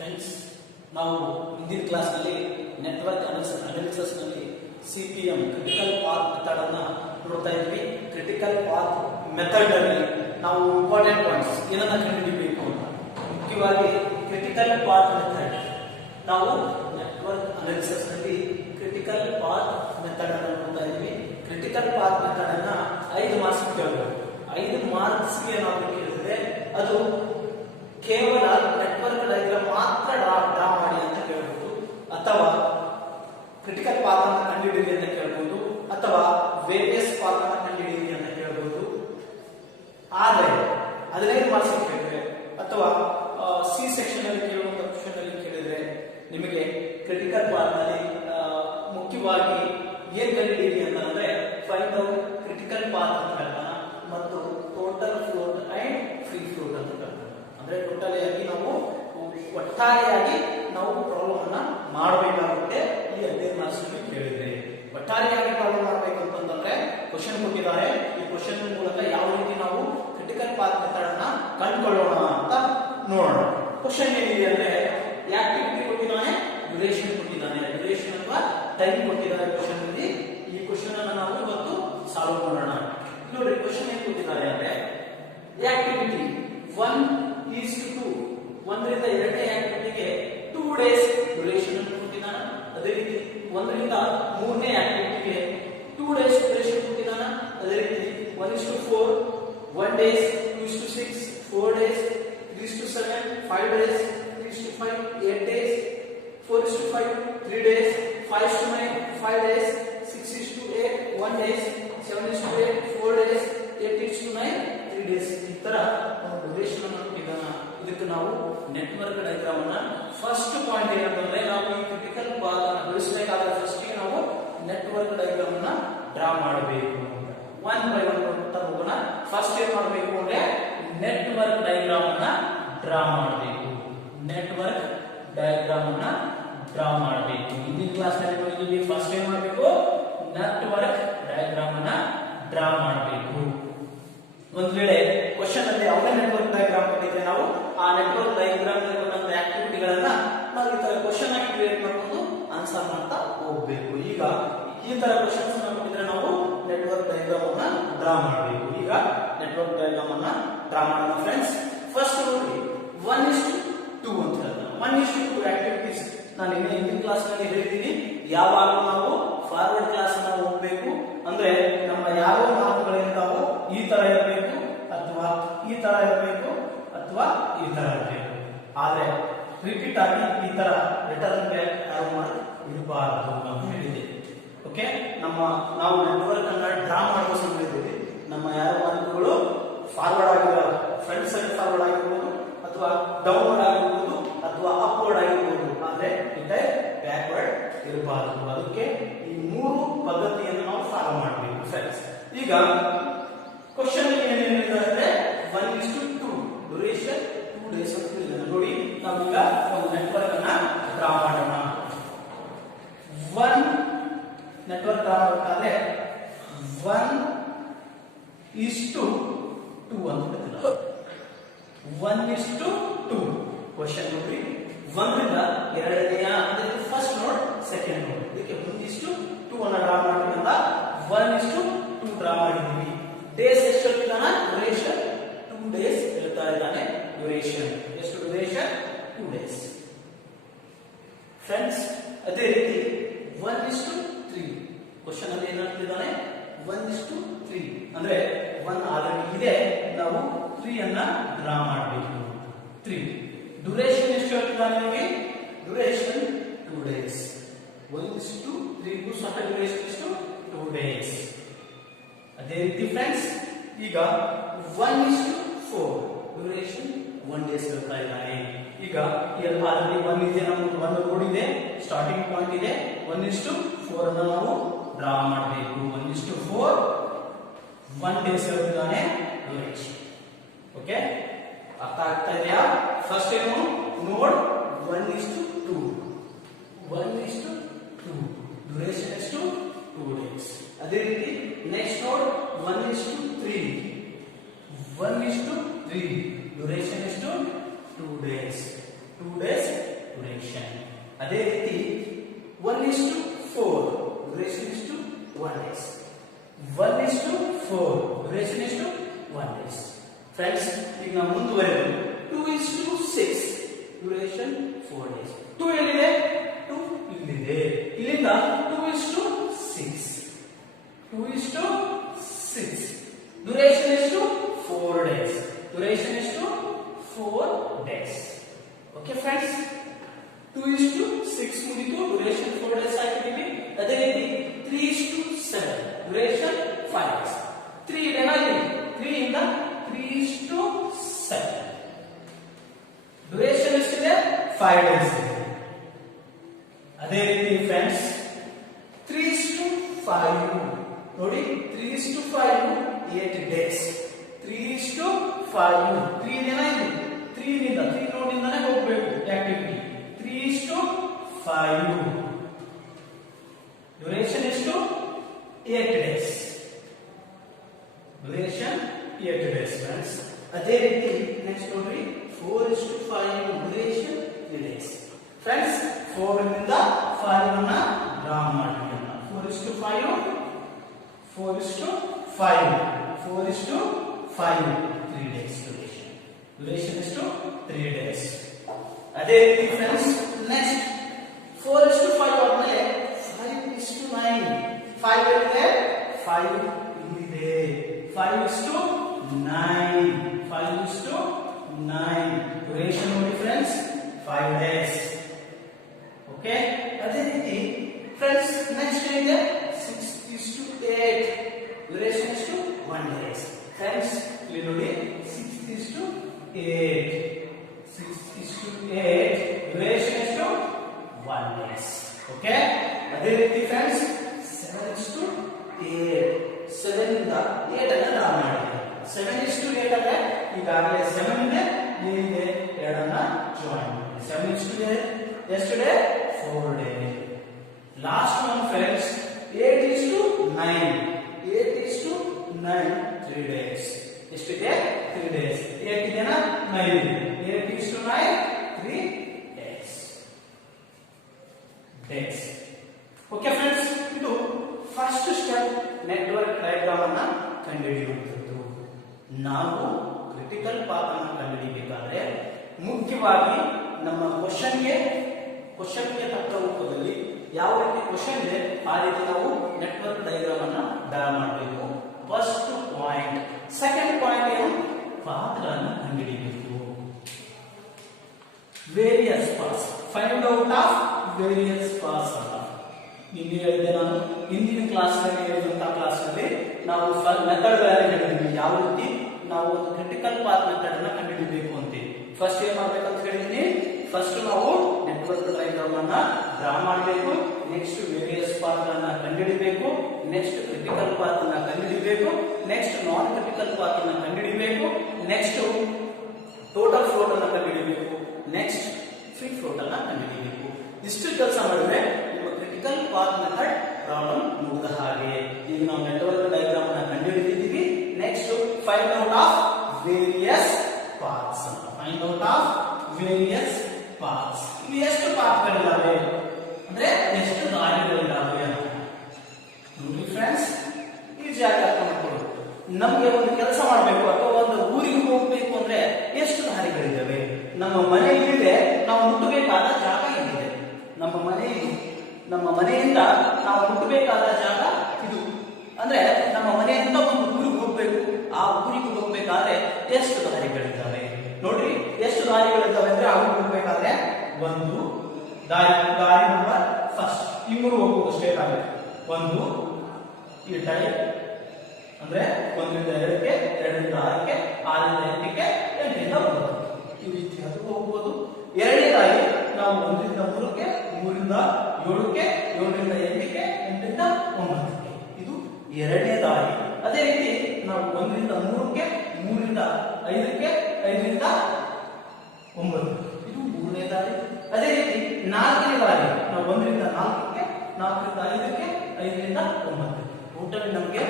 Friends, ನಾವು ಹಿಂದಿನ ಕ್ಲಾಸ್ನಲ್ಲಿ ನೆಟ್ವರ್ಕ್ ಅನಾಲಿಸಿಸ್ ನಲ್ಲಿ ಸಿಪಿಎಂ ಕ್ರಿಟಿಕಲ್ ಪಾತ್ ಮೆಥಡ್ ಅನ್ನು ನೋಡ್ತಾ ಇದ್ವಿ. ಕ್ರಿಟಿಕಲ್ ಪಾತ್ ಮೆಥಡ್ ಅಲ್ಲಿ ನಾವು ಇಂಪಾರ್ಟೆಂಟ್ ಪಾಯಿಂಟ್ಸ್ ಏನನ್ನ ಕಂಡುಹಿಡಿಯಬೇಕು ಅಂತ, ಮುಖ್ಯವಾಗಿ ಕ್ರಿಟಿಕಲ್ ಪಾತ್ ಮೆಥಡ್. ನಾವು ನೆಟ್ವರ್ಕ್ ಅನಾಲಿಸಿಸ್ ನಲ್ಲಿ ಕ್ರಿಟಿಕಲ್ ಪಾತ್ ಮೆಥಡ್ ಅನ್ನು ನೋಡ್ತಾ ಇದ್ವಿ. ಕ್ರಿಟಿಕಲ್ ಪಾತ್ ಮೆಥಡ್ ಅನ್ನ 5 ಮಾರ್ಕ್ಸ್ ಕೇಳಬಹುದು. 5 ಮಾರ್ಕ್ಸ್ ಗೆ ನಾವು ಕೇಳಿದ್ರೆ ಅದು ಕೇವಲ ನೆಟ್ವರ್ಕ್ ಡಯಾಗ್ರಾಮ್ ಮಾತ್ರ ಡ್ರಾ ಮಾಡಿ ಅಂತ ಕೇಳಬಹುದು, ಅಥವಾ ಕ್ರಿಟಿಕಲ್ ಪಾತ್ ಅನ್ನು ಕಂಡುಹಿಡಿಯಿರಿ ಅಂತ ಕೇಳಬಹುದು, ಅಥವಾ ವೇರಿಯಸ್ ಪಾತ್ ಅನ್ನು ಕಂಡುಹಿಡಿಯಿರಿ ಅಂತ ಕೇಳಬಹುದು. ಆದರೆ 15 ಮಾರ್ಕ್ಸ್ ಕೇಳಿದ್ರೆ ಅಥವಾ ಸಿ ಸೆಕ್ಷನ್ ಅಲ್ಲಿ ಕೇಳುವಂತ ಕ್ವೆಶ್ಚನ್ ಅಲ್ಲಿ ಕೇಳಿದ್ರೆ ನಿಮಗೆ ಕ್ರಿಟಿಕಲ್ ಪಾತ್ ನಲ್ಲಿ ಮುಖ್ಯವಾಗಿ ಏನ್ ಕಂಡುಹಿಡಿಯಿರಿ ಅಂತಂದ್ರೆ ಫೈಂಡ್ ಔಟ್ ಕ್ರಿಟಿಕಲ್ ಪಾತ್ ಅಂತ ಹೇಳ್ತಾನ ಮತ್ತು total float and free float ಅಂತ ಹೇಳ್ತಾನೆ. ಅಂದ್ರೆ ಟೋಟಲ್ ಆಗಿ ನಾವು ಒಟ್ಟಾರೆಯಾಗಿ ನಾವು ಪ್ರಾಬ್ಲಮ್ ಅನ್ನ ಮಾಡಬೇಕಾಗುತ್ತೆ. ಈ 15 ಮಾರ್ಕ್ಸ್ ಕೇಳಿದ್ರೆ ಒಟ್ಟಾರೆಯಾಗಿ ಪ್ರಾಬ್ಲಮ್ ಮಾಡಬೇಕು ಅಂತಂದ್ರೆ ಕ್ವಶನ್ ಕೊಟ್ಟಿದ್ದಾರೆ. ಈ ಕ್ವಶನ್ ಮೂಲಕ ಯಾವ ರೀತಿ ನಾವು ಕ್ರಿಟಿಕಲ್ ಪಾತ್ ಮೆಥಡ್ ಅನ್ನ ಕಂಡುಕೊಳ್ಳೋಣ ಅಂತ ನೋಡೋಣ. ಕ್ವಶನ್ ಏನಿದೆ ಅಂದ್ರೆ ಆಕ್ಟಿವಿಟಿ ಕೊಟ್ಟಿದ್ದಾನೆ, ಡ್ಯೂರೇಷನ್ ಕೊಟ್ಟಿದ್ದಾನೆ, ಡ್ಯೂರೇಷನ್ ಅಥವಾ ಟೈಮ್ ಕೊಟ್ಟಿದ್ದಾರೆ ಕ್ವಶನ್ ಅಲ್ಲಿ. ಈ ಕ್ವಶನ್ ಅನ್ನ ನಾವು ಇವತ್ತು ಸಾಲ್ವ್ ಮಾಡೋಣ. ನೋಡಿ ಕ್ವಶನ್ ಏನ್ ಕೊಟ್ಟಿದ್ದಾರೆ ಅಂದ್ರೆ ಆಕ್ಟಿವಿಟಿ 1:2, 1 ರಿಂದ 2ನೇ ಆಕ್ಟಿವಿಟಿಗೆ 2 ಡೇಸ್ ಡ್ಯೂರೇಷನ್ ಅನ್ನು ಕೊಟ್ಟಿದ್ದಾನೆ. ಅದೇ ರೀತಿ 1 ರಿಂದ 3ನೇ ಆಕ್ಟಿವಿಟಿಗೆ 2 ಡೇಸ್ ಡ್ಯೂರೇಷನ್ ಕೊಟ್ಟಿದ್ದಾನೆ. ಅದೇ ರೀತಿ 1:4 1 days, 2:6 4 days, 3:7 5 days, 3:5 8 days, 4:5 3 days, 5:9 5 days, 6:8 1 days, 7:8 4 days, 8:9 3 days. ಈ ತರ ಡ್ಯೂರೇಷನ್ ಅನ್ನು ಕೊಟ್ಟಿದ್ದಾನೆ. ಇದಕ್ಕೆ ನಾವು ನೆಟ್ವರ್ಕ್ ಡಯಾಗ್ರಾಮ್ ಅನ್ನ ಫಸ್ಟ್ ಪಾಯಿಂಟ್ ಏನಂತಂದ್ರೆ ನಾವು ಈ ಕ್ರಿಟಿಕಲ್ ಪಾತ್ ಅನ್ನು ಬಿಡಿಸಬೇಕಾದ್ರೆ ಫಸ್ಟ್ ನಾವು ನೆಟ್ವರ್ಕ್ ಡಯಾಗ್ರಾಮ್ ಅನ್ನ ಡ್ರಾ ಮಾಡಬೇಕು. 1 by 1 ನೋಡ್ತಾ ಹೋಗೋಣ. ಫಸ್ಟ್ ಏನ್ ಮಾಡಬೇಕು ಅಂದ್ರೆ ನೆಟ್ವರ್ಕ್ ಡಯಾಗ್ರಾಮ್ ಅನ್ನ ಡ್ರಾ ಮಾಡಬೇಕು. ನೆಟ್ವರ್ಕ್ ಡಯಾಗ್ರಾಮ್ ಅನ್ನ ಡ್ರಾ ಮಾಡಬೇಕು. ಹಿಂದಿನ ಕ್ಲಾಸ್ ನಲ್ಲಿ ನೋಡಿದ್ವಿ. ಫಸ್ಟ್ ಏನ್ ಮಾಡಬೇಕು, ನೆಟ್ವರ್ಕ್ ಡಯಾಗ್ರಾಮ್ ಅನ್ನ ಡ್ರಾ ಮಾಡಬೇಕು. ಒಂದ್ ವೇಳೆ ಕ್ವಶನ್ ಅಲ್ಲಿ ಯಾವುದೇ ನೆಟ್ವರ್ಕ್ ಡಯಾಗ್ರಾಮ್ ಕೊಟ್ಟಿದ್ರೆ ನಾವು ಆ ನೆಟ್ವರ್ಕ್ ಡಯಾಗ್ರಾಮ್ ಇರುವಂತ ಆಕ್ಟಿವಿಟಿಗಳನ್ನ ನಾವು ಈ ತರ ಕ್ವಶನ್ ಆಗಿ ಕ್ರಿಯೇಟ್ ಮಾಡ್ಕೊಂಡು ಆನ್ಸರ್ ಮಾಡ್ತಾ ಹೋಗ್ಬೇಕು. ಈಗ ಈ ತರ ಕ್ವಶನ್ಸ್ ಅನ್ನ ಕೊಟ್ಟಿದ್ರೆ ನಾವು ನೆಟ್ವರ್ಕ್ ಡಯಾಗ್ರಾಮ್ ಅನ್ನ ಡ್ರಾ ಮಾಡಬೇಕು. ಈಗ ನೆಟ್ವರ್ಕ್ ಡಯಾಗ್ರಾಮ್ ಅನ್ನ ಡ್ರಾ ಮಾಡೋಣ ಫ್ರೆಂಡ್ಸ್. ಫಸ್ಟ್ ನೋಡಿ 1:2 ಅಂತ ಹೇಳ್ತಾರೆ. 1:2 ಆಕ್ಟಿವಿಟೀಸ್ ನಾನು ಹಿಂದಿನ ಕ್ಲಾಸ್ ನಲ್ಲಿ ಹೇಳಿದ್ದೀನಿ. ಯಾವಾಗ ನಾವು ಫಾರ್ವರ್ಡ್ ಕ್ಲಾಸ್ ಅನ್ನ ಹೋಗ್ಬೇಕು ಅಂದ್ರೆ ನಮ್ಮ ಯಾವ ಮಾತುಗಳಿರ್ತಾವೋ ಈ ತರ ಇರಬೇಕು, ಅಥವಾ ಈ ತರ ಇರಬೇಕು, ಅಥವಾ ಈ ತರ ಇರಬೇಕು. ಆದ್ರೆ ರಿಪೀಟ್ ಆಗಿ ಈ ತರ ರಿಟರ್ನ್ ಇರಬಾರದು ಅಂತ ಹೇಳಿದೆ. ಓಕೆ, ನಾವು ನೆಟ್ವರ್ಕ್ ಅನ್ನ ಡ್ರಾ ಮಾಡುವ ಸಮಯದಲ್ಲಿ ನಮ್ಮ ಯಾವ ಮಾತುಗಳು ಫಾರ್ವರ್ಡ್ ಆಗಿರೋ ಫ್ರಂಟ್ ಸೈಡ್ ಫಾರ್ವರ್ಡ್ ಆಗಿರ್ಬೋದು, ಅಥವಾ ಡೌನ್ವರ್ಡ್ ಆಗಿರ್ಬೋದು, ಅಥವಾ ಅಪ್ವರ್ಡ್ ಆಗಿರ್ಬೋದು. ಆದ್ರೆ ಇದೇ ಬ್ಯಾಕ್ವರ್ಡ್ ಇರಬಾರದು. ಅದಕ್ಕೆ ಈ 3 ಪದ್ಧತಿಯನ್ನು ನಾವು ಫಾಲೋ ಮಾಡಬೇಕು ಫ್ರೆಂಡ್ಸ್. ಈಗ ಕ್ವಶನ್ ಏನೇನಿದೆ 1:2 ಡ್ಯೂರೇಷನ್ 2 ಡೇಸ್ ಅಂತ ಹೇಳಿದ್ದಾರೆ. ನೋಡಿ ನಾವೀಗ ಒಂದು ನೆಟ್ವರ್ಕ್ ಅನ್ನ ಡ್ರಾ ಮಾಡೋಣ. 1 ನೆಟ್ವರ್ಕ್ ಡ್ರಾ ಮಾಡಬೇಕಾದ್ರೆ 1:2 ಅಂತ ಹೇಳ್ತಾರೆ. 1:2 ಕ್ವಶನ್ ನೋಡಿ 1 ರಿಂದ 2ನೇ ಅಂದ್ರೆ ಫಸ್ಟ್ ನೋಡ್ ಸೆಕೆಂಡ್ ನೋಡ್. ಇದಕ್ಕೆ 1:2 ಅನ್ನ ಡ್ರಾ ಮಾಡೋದ್ರಿಂದ 1:2 ಡ್ರಾ ಮಾಡಿದ್ವಿ. ಡೇಸ್ ಎಷ್ಟು ಹೇಳ್ತಾನೆ, ಡ್ಯೂರೇಷನ್ 2 ಡೇಸ್ ಹೇಳ್ತಾ ಇದ್ದಾನೆ. ಡ್ಯೂರೇಷನ್ ಎಷ್ಟು, ಡ್ಯೂರೇಷನ್ 2 ಡೇಸ್ ಫ್ರೆಂಡ್ಸ್. ಅದೇ ರೀತಿ 1:3 ಕ್ವಶನ್ ಅಲ್ಲಿ ಏನ್ ಹೇಳ್ತಿದ್ದಾನೆ 1:3 ಅಂದ್ರೆ 1 ಆಲ್ರೆಡಿ ಇದೆ, ನಾವು 3 ಅನ್ನ ಡ್ರಾ ಮಾಡಬೇಕು. 3 ಡ್ಯೂರೇಷನ್ ಎಷ್ಟು ಹೇಳ್ತಿದ್ದಾನೆ ನಿಮಗೆ, ಡ್ಯೂರೇಷನ್ 2 ಡೇಸ್. 1:3 ಸಹ ಡ್ಯೂರೇಷನ್ ಎಷ್ಟು 2 ಡೇಸ್. ಅದೇ ರೀತಿ ಫ್ರೆಂಡ್ಸ್ ಈಗ 1:4 ಡ್ಯೂರೇಷನ್ 1 ಡೇಸ್ ಹೇಳ್ತಾ ಇದ್ದಾನೆ. ಈಗ ಆಲ್ರೆಡಿ 1 ಇದೆ, ನಮ್ಗೆ 1 ರೋಡ್ ಇದೆ, ಸ್ಟಾರ್ಟಿಂಗ್ ಪಾಯಿಂಟ್ ಇದೆ. 1:4 ಅನ್ನು ನಾವು ಡ್ರಾ ಮಾಡಬೇಕು. 1:4 1 ಡೇಸ್ ಹೇಳ್ತಿದ್ದಾನೆ ಡ್ಯೂರೇಷನ್. ಓಕೆ, ಅರ್ಥ ಆಗ್ತಾ ಇದೆಯಾ? ಫಸ್ಟ್ ಏನು ನೋಡ್ 1:2 1:2 ಡ್ಯೂರೇಷನ್ ಎಷ್ಟು 2 ಡೇಸ್. ಅದೇ ರೀತಿ ನೆಕ್ಸ್ಟ್ ನೋಡ್ 1:3 1:3 ಡ್ಯೂರೇಷನ್ ಎಷ್ಟು 2 ಡೇಸ್. 2 days duration. ಅದೇ ರೀತಿ 1:4 ಡ್ಯೂರೇಷನ್ ಎಷ್ಟು 1 days. 1:4 ಡ್ಯೂರೇಷನ್ ಎಷ್ಟು 1 days. ಫ್ರೆಂಡ್ಸ್ ಈಗ ನಾವು ಮುಂದುವರೆದು 2:6 ಡ್ಯೂರೇಷನ್ 4 days. 2 ಎಲ್ಲಿದೆ 2 ಇಲ್ಲಿದೆ. ಇಲ್ಲಿಂದ 2:6 2:6 ಡ್ಯೂರೇಷನ್ ಎಷ್ಟು 4 days. ಡ್ಯೂರೇಷನ್ ಎಷ್ಟು 4 days. ಓಕೆ ಫ್ರೆಂಡ್ಸ್ 2:6 ಮುಗಿತು ಡ್ಯೂರೇಷನ್ 4 days ಆಗಿದ್ದೀವಿ. ಅದೇ ರೀತಿ 3:7 ಡ್ಯೂರೇಷನ್ 5 days. 3 ಏನಾಗಿದೆ 3 ಇಂದ 3:7 ಡ್ಯೂರೇಷನ್ ಎಷ್ಟಿದೆ 5 days ಇದೆ. ಅದೇ ರೀತಿ ಫ್ರೆಂಡ್ಸ್ 3:5 ನೋಡಿ 3:5 8 days. 3:5 3 ಏನಾಗಿದೆ 3 ನಿಂದ 3 ನೋಡಿಂದಾನೆ ಹೋಗಬೇಕು ಆಕ್ಟಿವಿಟಿ. 3:5 ಡ್ಯೂರೇಷನ್ ಎಷ್ಟು 8 days. Duration 8 days friends. ಅದೇ ರೀತಿ ನೆಕ್ಸ್ಟ್ ನೋಡ್ರಿ 4:5 ಡ್ಯೂರೇಷನ್ 3 days. ಫ್ರೆಂಡ್ಸ್ 4 ನಿಂದ 5 ಅನ್ನ ಡ್ರಾ ಮಾಡಿ. 4:5 3 days ಡ್ಯೂರೇಷನ್. ಡ್ಯೂರೇಷನ್ ಎಷ್ಟು 3 days. ಅದೇ ರೀತಿ ಫ್ರೆಂಡ್ಸ್ ನೆಕ್ಸ್ಟ್ 4:5 ಆದ್ಮೇಲೆ 5:9 5 ಎಲ್ಲಿದೆ 5 ಇಲ್ಲಿದೆ. 5:9 ಡ್ಯೂರೇಷನ್ ನೋಡಿ ಫ್ರೆಂಡ್ಸ್ 5 days. ಓಕೆ ಅದೇ ರೀತಿ ಫ್ರೆಂಡ್ಸ್ ನೆಕ್ಸ್ಟ್ ಏನಿದೆ 6:8 ಡ್ಯೂರೇಷನ್ ಎಷ್ಟು 1 days. ಫ್ರೆಂಡ್ಸ್ ಇಲ್ಲಿ ನೋಡಿ 6:8 ಡ್ಯೂರೇಷನ್ ಎಷ್ಟು 1 days. ಓಕೆ ಅದೇ ರೀತಿ ಫ್ರೆಂಡ್ಸ್ 7:8 ಇಂದ 8 ಅನ್ನ ಡ್ರಾ ಮಾಡಿ. 7:8 ಅಂದ್ರೆ ಈಗಾಗಲೇ 7 ಇದೆ ಏನಿದೆ 2 ಅನ್ನ ಜಾಯಿನ್ ಮಾಡಿ. 7:8 ಎಷ್ಟಿದೆ 4 days. Last one friends 8:9 3 days. ಎಷ್ಟಿದೆ 3 days. 8 ಇದೆನಾ 9 ಇದೆ. 8:9 3 days. ಓಕೆ ಫ್ರೆಂಡ್ಸ್ ಇದು ಫಸ್ಟ್ ಸ್ಟೆಪ್ ನೆಟ್ವರ್ಕ್ ಡಯಾಗ್ರಾಮ್ ಅನ್ನ ಕಂಡುಹಿಡಿಯುವಂಥದ್ದು. ನಾವು ಕ್ರಿಟಿಕಲ್ ಪಾತ್ ಅನ್ನು ಕಂಡುಹಿಡಿಯಬೇಕಾದ್ರೆ ಮುಖ್ಯವಾಗಿ ನಮ್ಮ ಕ್ವಶನ್ಗೆ ತಕ್ಕ ರೂಪದಲ್ಲಿ ಯಾವ ರೀತಿ ಕ್ವಶನ್ ಇದೆ ಆ ರೀತಿ ನಾವು ನೆಟ್ವರ್ಕ್ ಡಯಾಗ್ರಾಮ್ ಅನ್ನ ಡ್ರಾ ಮಾಡಬೇಕು. First point. ಸೆಕೆಂಡ್ ಪಾಯಿಂಟ್ ಏನು ಪಾತ್ಗಳನ್ನು ಕಂಡುಹಿಡಿಯಬೇಕು. Various paths find out of various paths ಅಂತ ನಿನ್ನೆ ಹೇಳಿದೆ ನಾನು. ಹಿಂದಿನ ಕ್ಲಾಸ್ನಲ್ಲಿ ಹೇಳಿದಂತಹ ಕ್ಲಾಸ್ನಲ್ಲಿ ನಾವು ಮೆಥಡ್ಗಳನ್ನು ಹೇಳಿದ್ವಿ. ಯಾವ ರೀತಿ ನಾವು ಒಂದು ಕ್ರಿಟಿಕಲ್ ಪಾತ್ ಮೆಥಡ್ ಅನ್ನ ಕಂಡುಹಿಡಿಯಬೇಕು ಅಂತ. ಫಸ್ಟ್ ಏನ್ ಮಾಡ್ಬೇಕಂತ ಹೇಳಿದೀನಿ. ಫಸ್ಟ್ ನಾವು ನೆಟ್ವರ್ಕ್ ಡಯಾಗ್ರಾಮ್ ಅನ್ನ ಡ್ರಾ ಮಾಡಬೇಕು. ನೆಕ್ಸ್ಟ್ ವೇರಿಯಸ್ ಪಾತ್ ಗಳನ್ನ ಕಂಡುಹಿಡಿಯಬೇಕು. ನೆಕ್ಸ್ಟ್ ಕ್ರಿಟಿಕಲ್ ಪಾತ್ ಅನ್ನ ಕಂಡುಹಿಡಿಯಬೇಕು. ನೆಕ್ಸ್ಟ್ ನಾನ್ ಕ್ರಿಟಿಕಲ್ ಪಾತ್ ಅನ್ನ ಕಂಡುಹಿಡಿಯಬೇಕು. ನೆಕ್ಸ್ಟ್ ಟೋಟಲ್ ಫ್ಲೋಟ್ ಅನ್ನ ಕಂಡುಹಿಡಿಯಬೇಕು. ನೆಕ್ಸ್ಟ್ ಫ್ರೀ ಫ್ಲೋಟ್ ಅನ್ನ ಕಂಡುಹಿಡಿಯಬೇಕು. ಇಷ್ಟು ಕೆಲಸ ಮಾಡಿದ್ರೆ ನಿಮ್ಮ ಕ್ರಿಟಿಕಲ್ ಪಾತ್ ಮೆಥಡ್ ಪ್ರಾಬ್ಲಮ್ ಮುಗಿದ ಹಾಗೆ. ಈಗ ನಾವು ನೆಟ್ವರ್ಕ್ ಡಯಾಗ್ರಾಮ್ ಅನ್ನ ಕಂಡುಹಿಡಿದಿದ್ದೀವಿ. Next find out of various paths. Find out of various paths. ಇಲ್ಲಿ ಎಷ್ಟು ಪಾತ್ಗಳಿದ್ದಾವೆ ಅಂದ್ರೆ ಎಷ್ಟು ದಾರಿಗಳಿದ್ದಾವೆ ಅಂತ ನೋಡಿ ಫ್ರೆಂಡ್ಸ್. ಈಸಿ ಆಗಿ ಅರ್ಥ ಮಾಡ್ಕೊಳ್ಳಿ. ನಮ್ಗೆ ಒಂದು ಕೆಲಸ ಮಾಡಬೇಕು ಅಥವಾ ಒಂದು ಊರಿಗೆ ಹೋಗ್ಬೇಕು ಅಂದ್ರೆ ಎಷ್ಟು ದಾರಿಗಳಿದ್ದಾವೆ. ನಮ್ಮ ಮನೆ ಇಲ್ಲಿದೆ, ನಾವು ಮುಟ್ಟಬೇಕಾದ ಜಾಗ ಇಲ್ಲಿದೆ. ನಮ್ಮ ಮನೆಯಿಂದ ನಾವು ಮುಟ್ಟಬೇಕಾದ ಜಾಗ ಇದು. ಅಂದ್ರೆ ನಮ್ಮ ಮನೆಯಿಂದ ಒಂದು ಊರಿಗೆ ಹೋಗ್ಬೇಕು. ಆ ಊರಿಗೆ ಹೋಗ್ಬೇಕಾದ್ರೆ ಎಷ್ಟು ದಾರಿಗಳಿದ್ದಾವೆ ನೋಡ್ರಿ. ಎಷ್ಟು ದಾರಿಗಳಿದ್ದಾವೆ ಅಂದ್ರೆ ಅವ್ರಿಗೆ ಹೋಗ್ಬೇಕಾದ್ರೆ ಒಂದು ದಾರಿ ನಂಬರ್ ಫಸ್ಟ್ ಈ ಮೂರು ಹೋಗುವುದು ಸ್ಟ್ರೇಟ್ ಆಗುತ್ತೆ. ಒಂದು ಈ ಟೈಪ್ ಅಂದ್ರೆ 1ರಿಂದ 2ಕ್ಕೆ, 2ರಿಂದ 6ಕ್ಕೆ, 6ರಿಂದ 8ಕ್ಕೆ, 8ರಿಂದ 9ಕ್ಕೆ ಈ ರೀತಿ ಅದು ಹೋಗ್ಬೋದು. ಎರಡನೇದಾಗಿ ನಾವು 1ರಿಂದ 3ಕ್ಕೆ, 3ರಿಂದ 7ಕ್ಕೆ, 7ರಿಂದ 8ಕ್ಕೆ, 8ರಿಂದ 9ಕ್ಕೆ ಇದು ಎರಡನೇ ದಾರಿ. ಅದೇ ರೀತಿ ನಾವು 1ರಿಂದ 3ಕ್ಕೆ, 3ರಿಂದ 5ಕ್ಕೆ, 5ರಿಂದ 9ಕ್ಕೆ ಇದು ಮೂರನೇ ದಾರಿ. ಅದೇ ರೀತಿ ನಾಲ್ಕನೇ ದಾರಿ ನಾವು 1ರಿಂದ 4ಕ್ಕೆ, 4ರಿಂದ 5ಕ್ಕೆ, 5ರಿಂದ 9ಕ್ಕೆ. ಟೋಟಲ್ ನಮಗೆ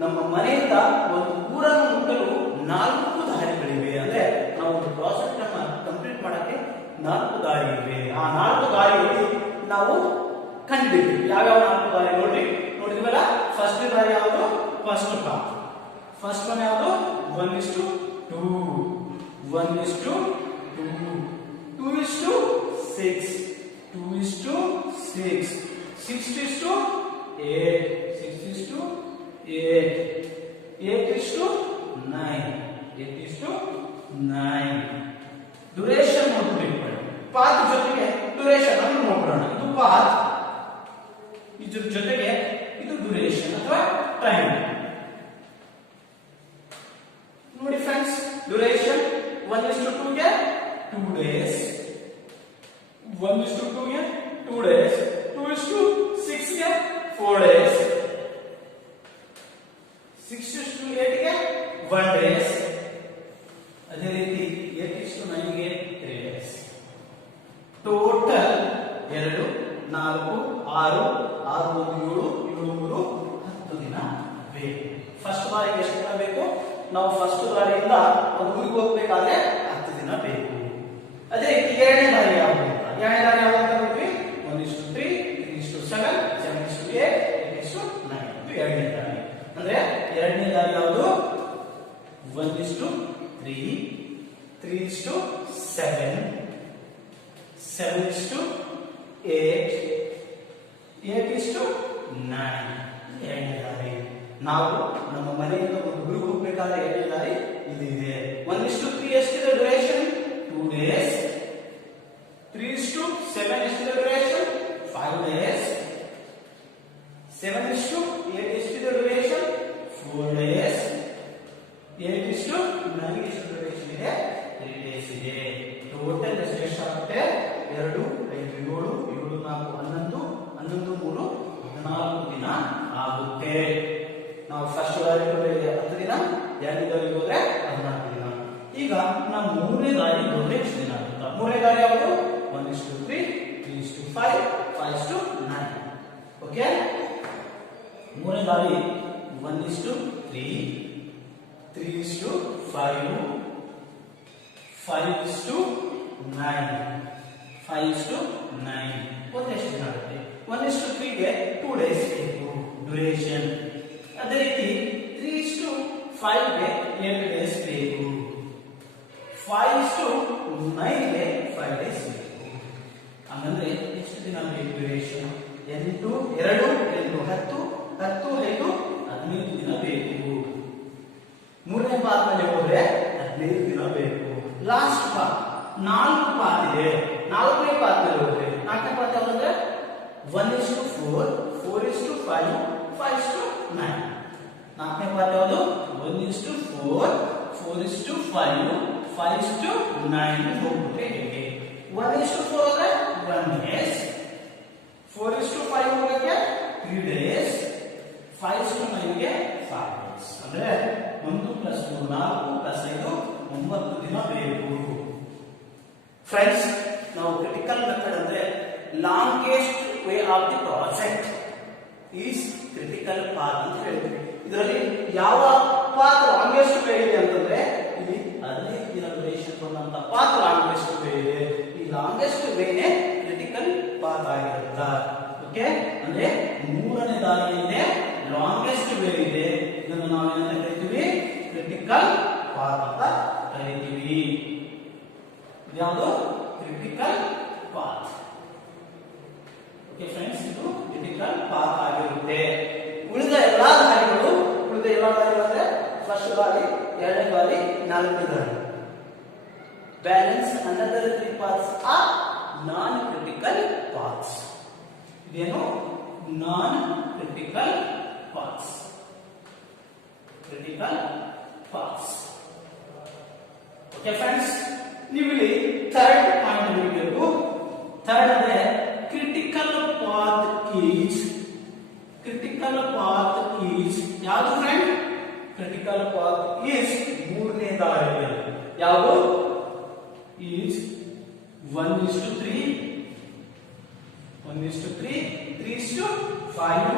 ನಮ್ಮ ಮನೆಯಿಂದ ಒಂದು ಊರನ್ನು ಮುಟ್ಟಲು 4 ದಾರಿಗಳಿವೆ. ಅಂದ್ರೆ ನಾವು ಒಂದು ಪ್ರಾಜೆಕ್ಟ್ ಅನ್ನ ಕಂಪ್ಲೀಟ್ ಮಾಡಕ್ಕೆ 4 ದಾರಿ ಇವೆ. ಆ 4 ದಾರಿಯಲ್ಲಿ ನಾವು ಕಂಡುಹಿಡಿತೀವಿ. ಯಾವ್ಯಾವ 4 ದಾರಿ ನೋಡ್ರಿ, ನೋಡಿದ್ವಲ್ಲ. ಫಸ್ಟ್ ದಾರಿ ಯಾವುದು? First path. ಫಸ್ಟ್ ಒನ್ ಯಾವುದು? 1:2, 1:2, 2:6, 2:6, 6:8, 6:8, 8:9, 8:9. ಡ್ಯೂರೇಷನ್ ನೋಡ್ಬೇಕು. ಪಾತ್ ಜೊತೆಗೆ ಡ್ಯೂರೇಷನ್ ಅನ್ನು ನೋಡೋಣ. ಇದು ಪಾತ್, ಇದ್ರ ಜೊತೆಗೆ ಇದು ಡ್ಯೂರೇಷನ್ ಅಥವಾ ಟೈಮ್. ನೋಡಿ ಫ್ರೆಂಡ್ಸ್, ಡ್ಯೂರೇಷನ್ 1:2 ಗೆ 2 days, 1:2 ಗೆ 2 days, 2:6 ಗೆ 4 days, 6:8 ಗೆ 1 days, ಅದೇ ರೀತಿ 8:9 ಗೆ 3 days. ಟೋಟಲ್ 2, 4, 6, 6 1 7, 7 3 10 ದಿನ ಬೇಕು. ಫಸ್ಟ್ ಬಾರಿಗೆ ಎಷ್ಟು ದಿನ ಬೇಕು? ನಾವು ಫಸ್ಟ್ ದಾರಿಯಿಂದ ಒಂದು ಊರಿಗೆ ಹೋಗ್ಬೇಕಾದ್ರೆ 10 ದಿನ ಬೇಕು. ಅದೇ ರೀತಿ ಎರಡನೇ ದಾರಿ ಯಾವುದು? ಎರಡನೇ ದಾರಿ ಯಾವುದು ಅಂತ ನೋಡ್ರಿ. 1:3, 3:7, 7:8, 8:9. ಇದು ಎರಡನೇ ದಾರಿ. ಅಂದ್ರೆ ಎರಡನೇ ದಾರಿ ಯಾವುದು? 1:3, 3:7, 7:8, 8:9. ಎರಡನೇ ದಾರಿ. ನಾವು ನಮ್ಮ ಮನೆಯಿಂದ ಒಂದು ಊರಿಗೆ ಹೋಗ್ಬೇಕಾದ್ರೆ ಎರಡನೇ ದಾರಿ ಇದು ಇದೆ. 1:3 ಎಷ್ಟಿದೆ ಡ್ಯೂರೇಷನ್? 2 days. 3:7 ಎಷ್ಟಿದೆ ಡ್ಯೂರೇಷನ್? 5 days. 7:8 ಎಷ್ಟಿದೆ ಡ್ಯೂರೇಷನ್? 4 days. 8:9 ಎಷ್ಟು ಡ್ಯೂರೇಷನ್ ಇದೆ? 3 days ಇದೆ. ಟೋಟಲ್ ಎಷ್ಟಾಗುತ್ತೆ? 2, 5, 7, 7, 4, 11, 11, 3, 14 ದಿನ ಆಗುತ್ತೆ. ನಾವು ಫಸ್ಟ್ ದಾರಿಗೆ ಹೋದ್ರೆ 10 ದಿನ, ಎರಡನೇ ದಾರಿಗೆ ಹೋದ್ರೆ 14 ದಿನ. ಈಗ ನಾವು ಮೂರನೇ ದಾರಿಗೆ ಹೋದ್ರೆ ಎಷ್ಟು ದಿನ ಆಗುತ್ತಾ? ಮೂರನೇ ದಾರಿ ಯಾವುದು? 1:3, 3:5, 5:9. ಓಕೆ, ಮೂರನೇ ದಾರಿ 1:3, 3:5, 5:9, 5:9. ಒಂದು ಎಷ್ಟು ದಿನ ಆಗುತ್ತೆ? 1:3 ಗೆ 2 days ಬೇಕು ಡ್ಯೂರೇಷನ್. ಅದೇ ರೀತಿ 3:5 ಗೆ 8 days ಬೇಕು. 5:9 ಗೆ 5 days ಬೇಕು. ಹಂಗಂದ್ರೆ ಎಷ್ಟು ದಿನ ಬೇಕು ಡ್ಯೂರೇಷನ್? 8, 2, 8, 10, 10, 5, 15 ದಿನ ಬೇಕು. ಮೂರನೇ ಪಾತ್ ನಲ್ಲಿ ಹೋದ್ರೆ 15 ದಿನ ಬೇಕು. ಲಾಸ್ಟ್ ಪಾತ್ 4 ಪಾತ್ ಇದೆ. ನಾಲ್ಕನೇ ಪಾತ್ ನಲ್ಲಿ ಹೋದ್ರೆ, ನಾಲ್ಕನೇ ಪಾತ್ ಯಾವಂದ್ರೆ 1:4, 4:5, 5:9. ನಾಲ್ಕನೇ ಪಾತ್ ಯಾವುದು? 1:4, 4:5, 5:9 ಹೋಗ್ಬಿಟ್ರೆ ಹೇಗೆ? 1:4 ಅಂದ್ರೆ 1 days, 4:5 ಹೋಗಕ್ಕೆ 3 days, 5:9 ಗೆ 5 days. ಅಂದ್ರೆ 1 + 3 4 + 5 9 ದಿನ ಬೇಕು. ಫ್ರೆಂಡ್ಸ್, ನಾವು ಕ್ರಿಟಿಕಲ್ ಮೆಥಡ್ ಅಂದ್ರೆ longest way of the project is critical path ಅಂತ ಹೇಳ್ತೀವಿ. ಇದರಲ್ಲಿ ಯಾವ ಪಾತ್ ಲಾಂಗೆಸ್ಟ್ ವೇ ಇದೆ ಅಂತಂದ್ರೆ ಇಲ್ಲಿ 15 ದಿನ ಡ್ಯೂರೇಷನ್ ಬಂದಂತ ಪಾತ್ ಲಾಂಗೆಸ್ಟ್ ವೇ ಇದೆ. ಈ ಲಾಂಗೆಸ್ಟ್ ವೇನೆ ಕ್ರಿಟಿಕಲ್ ಪಾತ್ ಆಗಿರುತ್ತ. ಓಕೆ, ಅಂದ್ರೆ ಮೂರನೇ ದಾರಿಯಲ್ಲಿ ಲಾಂಗೆಸ್ಟ್ ವೇ ಇದೆ. ಇದನ್ನು ನಾವು ಏನಂತ ಕರಿತೀವಿ? ಕ್ರಿಟಿಕಲ್ ಪಾತ್ ಅಂತ ಕರಿತೀವಿ. ಯಾವುದು? Critical path. ಓಕೆ ಫ್ರೆಂಡ್ಸ್, ಇದು ಕ್ರಿಟಿಕಲ್ ಪಾತ್ ಆಗಿರುತ್ತೆ. ಉಳಿದ ಎಲ್ಲಾ ದಾರಿಗಳು ಅಂದ್ರೆ ಫಸ್ಟ್ ದಾರಿ, ಎರಡನೇ ದಾರಿ, ನಾಲ್ಕನೇ ದಾರಿ. Balance another 3 paths are non critical paths. ಇದೇನು? Non critical paths. Critical paths. Okay friends, ನೀವು ಇಲ್ಲಿ ಥರ್ಡ್ ಪಾಯಿಂಟ್ ನೋಡಬೇಕು. ಥರ್ಡ್ ಅಂದ್ರೆ ಕ್ರಿಟಿಕಲ್ ಪಾತ್ ಈಸ್ ಯಾವುದು ಫ್ರೆಂಡ್? ಕ್ರಿಟಿಕಲ್ ಪಾತ್ ಈಸ್ ಮೂರನೇ ದಾರಿ. ಯಾವುದು? ಈಸ್ 1:3, 3:5,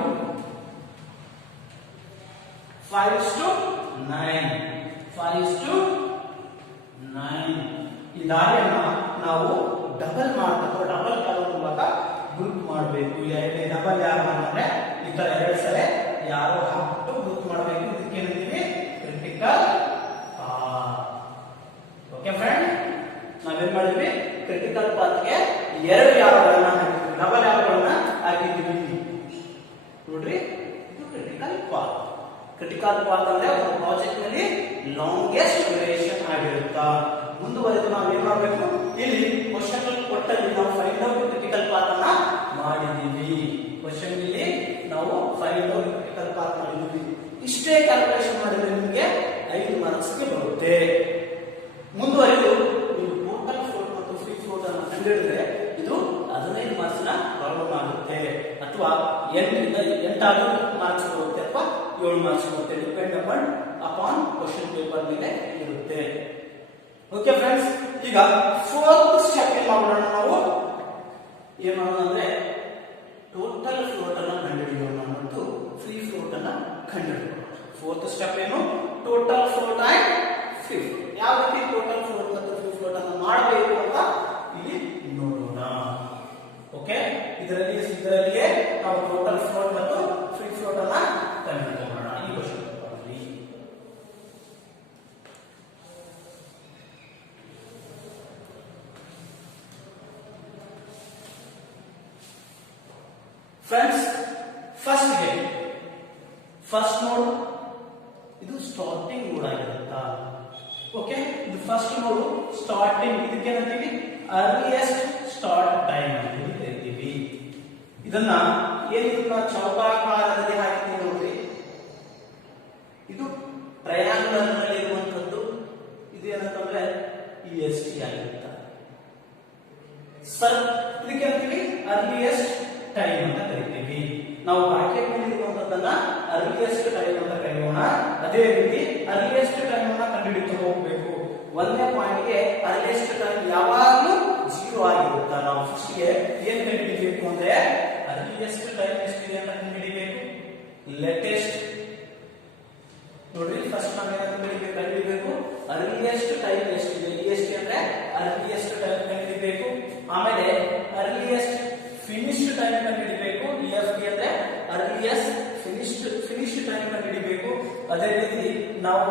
5:9, 5:9. ಈ ದಾರಿಯನ್ನ ನಾವು ಡಬಲ್ ಮಾಡಬೇಕು, ಡಬಲ್ ಕಾಲಮ್ ಮೂಲಕ ಗ್ರೂಪ್ ಮಾಡಬೇಕು. ಡಬಲ್ ಯಾರು ಅಂದ್ರೆ ಈ ತರ 2 ಸಲ ಯಾರು ಹಾಕ್ಬಿಟ್ಟು ಗ್ರೂಪ್ ಮಾಡಬೇಕು. ಇದಕ್ಕೆ ಏನಂತೀವಿ? Critical path. ಓಕೆ ಫ್ರೆಂಡ್, ನಾವೇನ್ ಮಾಡಿದ್ವಿ? ಕ್ರಿಟಿಕಲ್ ಪಾತ್ಗೆ 2 ಯಾರುಗಳನ್ನ ಹಾಕಿದ್ವಿ, ಡಬಲ್ ಯಾರುಗಳನ್ನ ಹಾಕಿದ್ವಿ. ನೋಡ್ರಿ, ಇದು ಕ್ರಿಟಿಕಲ್ ಪಾತ್. ಕ್ರಿಟಿಕಲ್ ಪಾತ್ ಅಂದ್ರೆ ಒಂದು ಪ್ರಾಜೆಕ್ಟ್ ನಲ್ಲಿ ಲಾಂಗೆಸ್ಟ್ ಡ್ಯೂರೇಷನ್ ಆಗಿರುತ್ತಾ. ಮುಂದುವರೆದು ನಾವು ಏನ್ ಮಾಡಬೇಕು? ಇಲ್ಲಿ ಕ್ವಶನ್ ಕೊಟ್ಟಲ್ಲಿ ನಾವು ಫೈಂಡ್ ಔಟ್ ಕ್ರಿಟಿಕಲ್ ಪಾತ್ ಅನ್ನ ಮಾಡಿದೀವಿ. ಕ್ವಶನ್ ಇಲ್ಲಿ ನಾವು ಫೈಂಡ್ ಔಟ್ ಕ್ರಿಟಿಕಲ್ ಪಾತ್ ಮಾಡಿದೀವಿ. ಇಷ್ಟೇ ಕ್ಯಾಲ್ಕುಲೇಷನ್ ಮಾಡಿದ್ರೆ ನಿಮಗೆ 5 ಮಾರ್ಕ್ಸ್ ಗೆ ಬರುತ್ತೆ. ಮುಂದುವರೆದು ನೀವು ಟೋಟಲ್ ಫ್ಲೋಟ್ ಮತ್ತು ಫ್ರೀ ಫ್ಲೋಟ್ ಅನ್ನು ಕಂಡುಹಿಡಿದ್ರೆ ಇದು 15 ಮಾರ್ಕ್ಸ್ ನ ಪ್ರಾಬ್ಲಮ್ ಆಗುತ್ತೆ, ಅಥವಾ 8 ಮಾರ್ಕ್ಸ್ ಬರುತ್ತೆ, ಅಥವಾ 7 ಮಾರ್ಕ್ಸ್ ಬರುತ್ತೆ. ಡಿಪೆಂಡ್ ಅಪಾನ್ ಕ್ವಶನ್ ಪೇಪರ್ ಮೇಲೆ ಇರುತ್ತೆ. ಓಕೆ ಫ್ರೆಂಡ್ಸ್, ಈಗ 4th ಸ್ಟೆಪ್ ಮಾಡೋಣ. ನಾವು ಏನ್ ಮಾಡೋಣ ಅಂದ್ರೆ ಟೋಟಲ್ ಫ್ಲೋಟ್ ಅನ್ನ ಕಂಡುಹಿಡಿಯೋಣ ಮತ್ತು ಫ್ರೀ ಫ್ಲೋಟ್ ಅನ್ನ ಕಂಡುಹಿಡಿಯೋಣ. 4th ಸ್ಟೆಪ್ ಏನು? Total float and free float. ಯಾವ ರೀತಿ ಟೋಟಲ್ ಫ್ಲೋಟ್ ಮತ್ತು ಫ್ರೀ ಫ್ಲೋಟ್ ಅನ್ನ ಮಾಡಬೇಕು ಅಂತ ಇಲ್ಲಿ ನೋಡೋಣ. ಓಕೆ, ಇದರಲ್ಲಿಯೇ ನಾವು ಟೋಟಲ್ ಫ್ಲೋಟ್ ಮತ್ತು ಫ್ರೀ ಫ್ಲೋಟ್ ಅನ್ನ ಕಂಡುಹಿಡಿಯೋಣ ಈ ಕ್ವಶನ್ ಪೇಪರ್ ಅಲ್ಲಿ. ಫ್ರೆಂಡ್ಸ್, ಫಸ್ಟ್ ನೋಡು, ಇದು ಸ್ಟಾರ್ಟಿಂಗ್ ನೋಡ್ ಆಗಿರುತ್ತಾ. ಓಕೆ, ಇದು ಫಸ್ಟ್ ನೋಡು ಸ್ಟಾರ್ಟಿಂಗ್. ಇದಕ್ಕೆ ಏನಂತೀವಿ? ಅರ್ಲಿಯೆಸ್ಟ್ ಸ್ಟಾರ್ಟ್ ಟೈಮ್ ಅಂತ ಕರಿತೀವಿ. ಇದನ್ನ ಏನಿದನ್ನ ಚೌಕಾಕಾರದಲ್ಲಿ ಹಾಕಿದ್ದೀವಿ ನೋಡ್ರಿ. ಇದು ಟ್ರಯಾಂಗುಲರ್ ನಲ್ಲಿ ಇರುವಂತದ್ದು. ಇದು ಏನಂತಂದ್ರೆ EST ಆಗಿರುತ್ತೆ. ಸರ್, ಇದಕ್ಕೆ ಏನಂತೀವಿ? ಅರ್ಲಿಯೆಸ್ಟ್ ಟೈಮ್ ಅಂತ ಕರಿತೀವಿ. ನಾವು ಬ್ರಾಕೆಟ್ ನಲ್ಲಿ ಇರುವಂತದ್ದನ್ನ ಅರ್ಲಿಯೆಸ್ಟ್ ಟೈಮ್ ಅಂತ ಕರೆಯೋಣ. ಅದೇ ರೀತಿ ಅರ್ಲಿಯೆಸ್ಟ್ ಟೈಮ್ ಅನ್ನ ಕಂಡುಹಿಡಿತಾ ಹೋಗಬೇಕು. 1ನೇ ಪಾಯಿಂಟ್ ಗೆ ಅರ್ಲಿಯೆಸ್ಟ್ ಟೈಮ್ ಯಾವಾಗಲೂ 0 ಆಗಿರುತ್ತೆ. ನಾವು ಫಸ್ಟ್ ಗೆ ಏನ್ ಕಂಡುಹಿಡಿಯಬೇಕು ಅಂದ್ರೆ ಅರ್ಲಿಯೆಸ್ಟ್ ಟೈಮ್ ಎಷ್ಟಿದೆ ಅಂತ ಕಂಡುಹಿಡಿಯಬೇಕು. ಲೇಟೆಸ್ಟ್ ನೋಡ್ರಿ, ಫಸ್ಟ್ ನಾವು ಏನಂತ ಕಂಡುಹಿಡಿಯಬೇಕು? ಅರ್ಲಿಯೆಸ್ಟ್ ಟೈಮ್ ಎಷ್ಟಿದೆ. EST ಅಂದ್ರೆ ಅರ್ಲಿಯೆಸ್ಟ್ ಟೈಮ್ ಕಂಡುಹಿಡಿಯಬೇಕು. ಆಮೇಲೆ ಅರ್ಲಿಯೆಸ್ಟ್ ಫಿನಿಶ್ಡ್ ಟೈಮ್ ಕಂಡುಹಿಡಿಯಬೇಕು. EFT ಅಂದ್ರೆ ಅರ್ಲಿಯೆಸ್ಟ್ ಫಿನಿಶ್ಡ್ ಟೈಮ್ ಕಂಡುಹಿಡಿಯಬೇಕು. ಅದೇ ರೀತಿ ನಾವು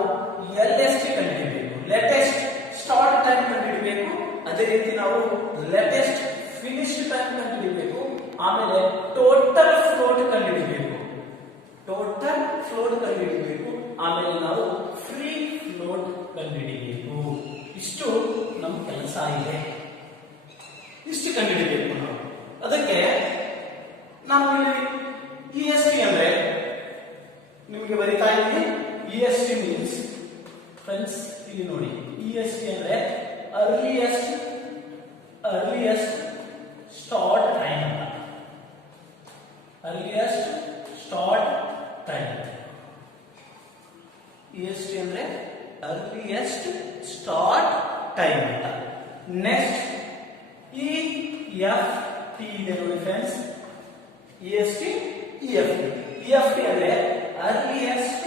LST ಕಂಡುಹಿಡಿಯಬೇಕು. ಲೇಟೆಸ್ಟ್ ಸ್ಟಾರ್ಟ್ ಟೈಮ್ ಕಂಡುಹಿಡಿಯಬೇಕು. ಅದೇ ರೀತಿ ನಾವು ಲೇಟೆಸ್ಟ್ ಫಿನಿಶ್ಡ್ ಟೈಮ್ ಕಂಡುಹಿಡಿಯಬೇಕು. ಆಮೇಲೆ ಟೋಟಲ್ ಫ್ಲೋಟ್ ಕಂಡುಹಿಡಿಯಬೇಕು. ಆಮೇಲೆ ನಾವು ಫ್ರೀ ಫ್ಲೋಟ್ ಕಂಡುಹಿಡಿಯಬೇಕು. ಇಷ್ಟು ನಮ್ಮ ಕೆಲಸ ಇದೆ. ಇಷ್ಟು ಕಂಡುಹಿಡಿಯಬೇಕು ನಾವು. ಅದಕ್ಕೆ ನಾವು ಇಲ್ಲಿ EST ಅಂದ್ರೆ ನಿಮಗೆ ಬರೀತಾ ಇದ್ದೀನಿ. EST ಮೀನ್ಸ್ ಫ್ರೆಂಡ್ಸ್, ಇಲ್ಲಿ ನೋಡಿ, EST ಅಂದ್ರೆ ಅರ್ಲಿಯೆಸ್ಟ್ ಸ್ಟಾರ್ಟ್ ಟೈಮ್ ಅಂತ. Earliest start time. EST ಅಂದ್ರೆ ಅರ್ಲಿಯೆಸ್ಟ್ ಸ್ಟಾರ್ಟ್ ಟೈಮ್ ಅಂತ. ನೆಕ್ಸ್ಟ್ EFT ಇದೆ ನೋಡಿ ಫ್ರೆಂಡ್ಸ್. EST, EFT ಅಂದ್ರೆ ಅರ್ಲಿಯೆಸ್ಟ್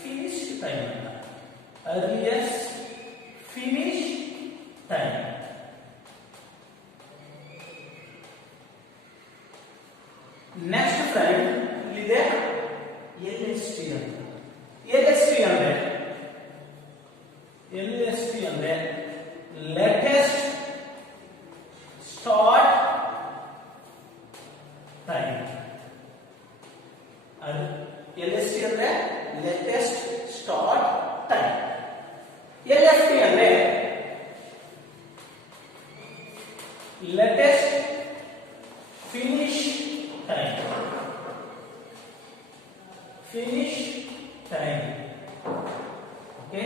ಫಿನಿಶ್ ಟೈಮ್ ಅಂತ. Earliest finish time. Next friend ಇಲ್ಲಿದೆ LST ಅಂತ. LST ಅಂದ್ರೆ ಲೇಟೆಸ್ಟ್ ಸ್ಟಾರ್ಟ್ ಟೈಮ್. LST ಅಂದ್ರೆ ಲೇಟೆಸ್ಟ್ ಸ್ಟಾರ್ಟ್ ಟೈಮ್. LFT ಅಂದ್ರೆ latest finish time. Okay,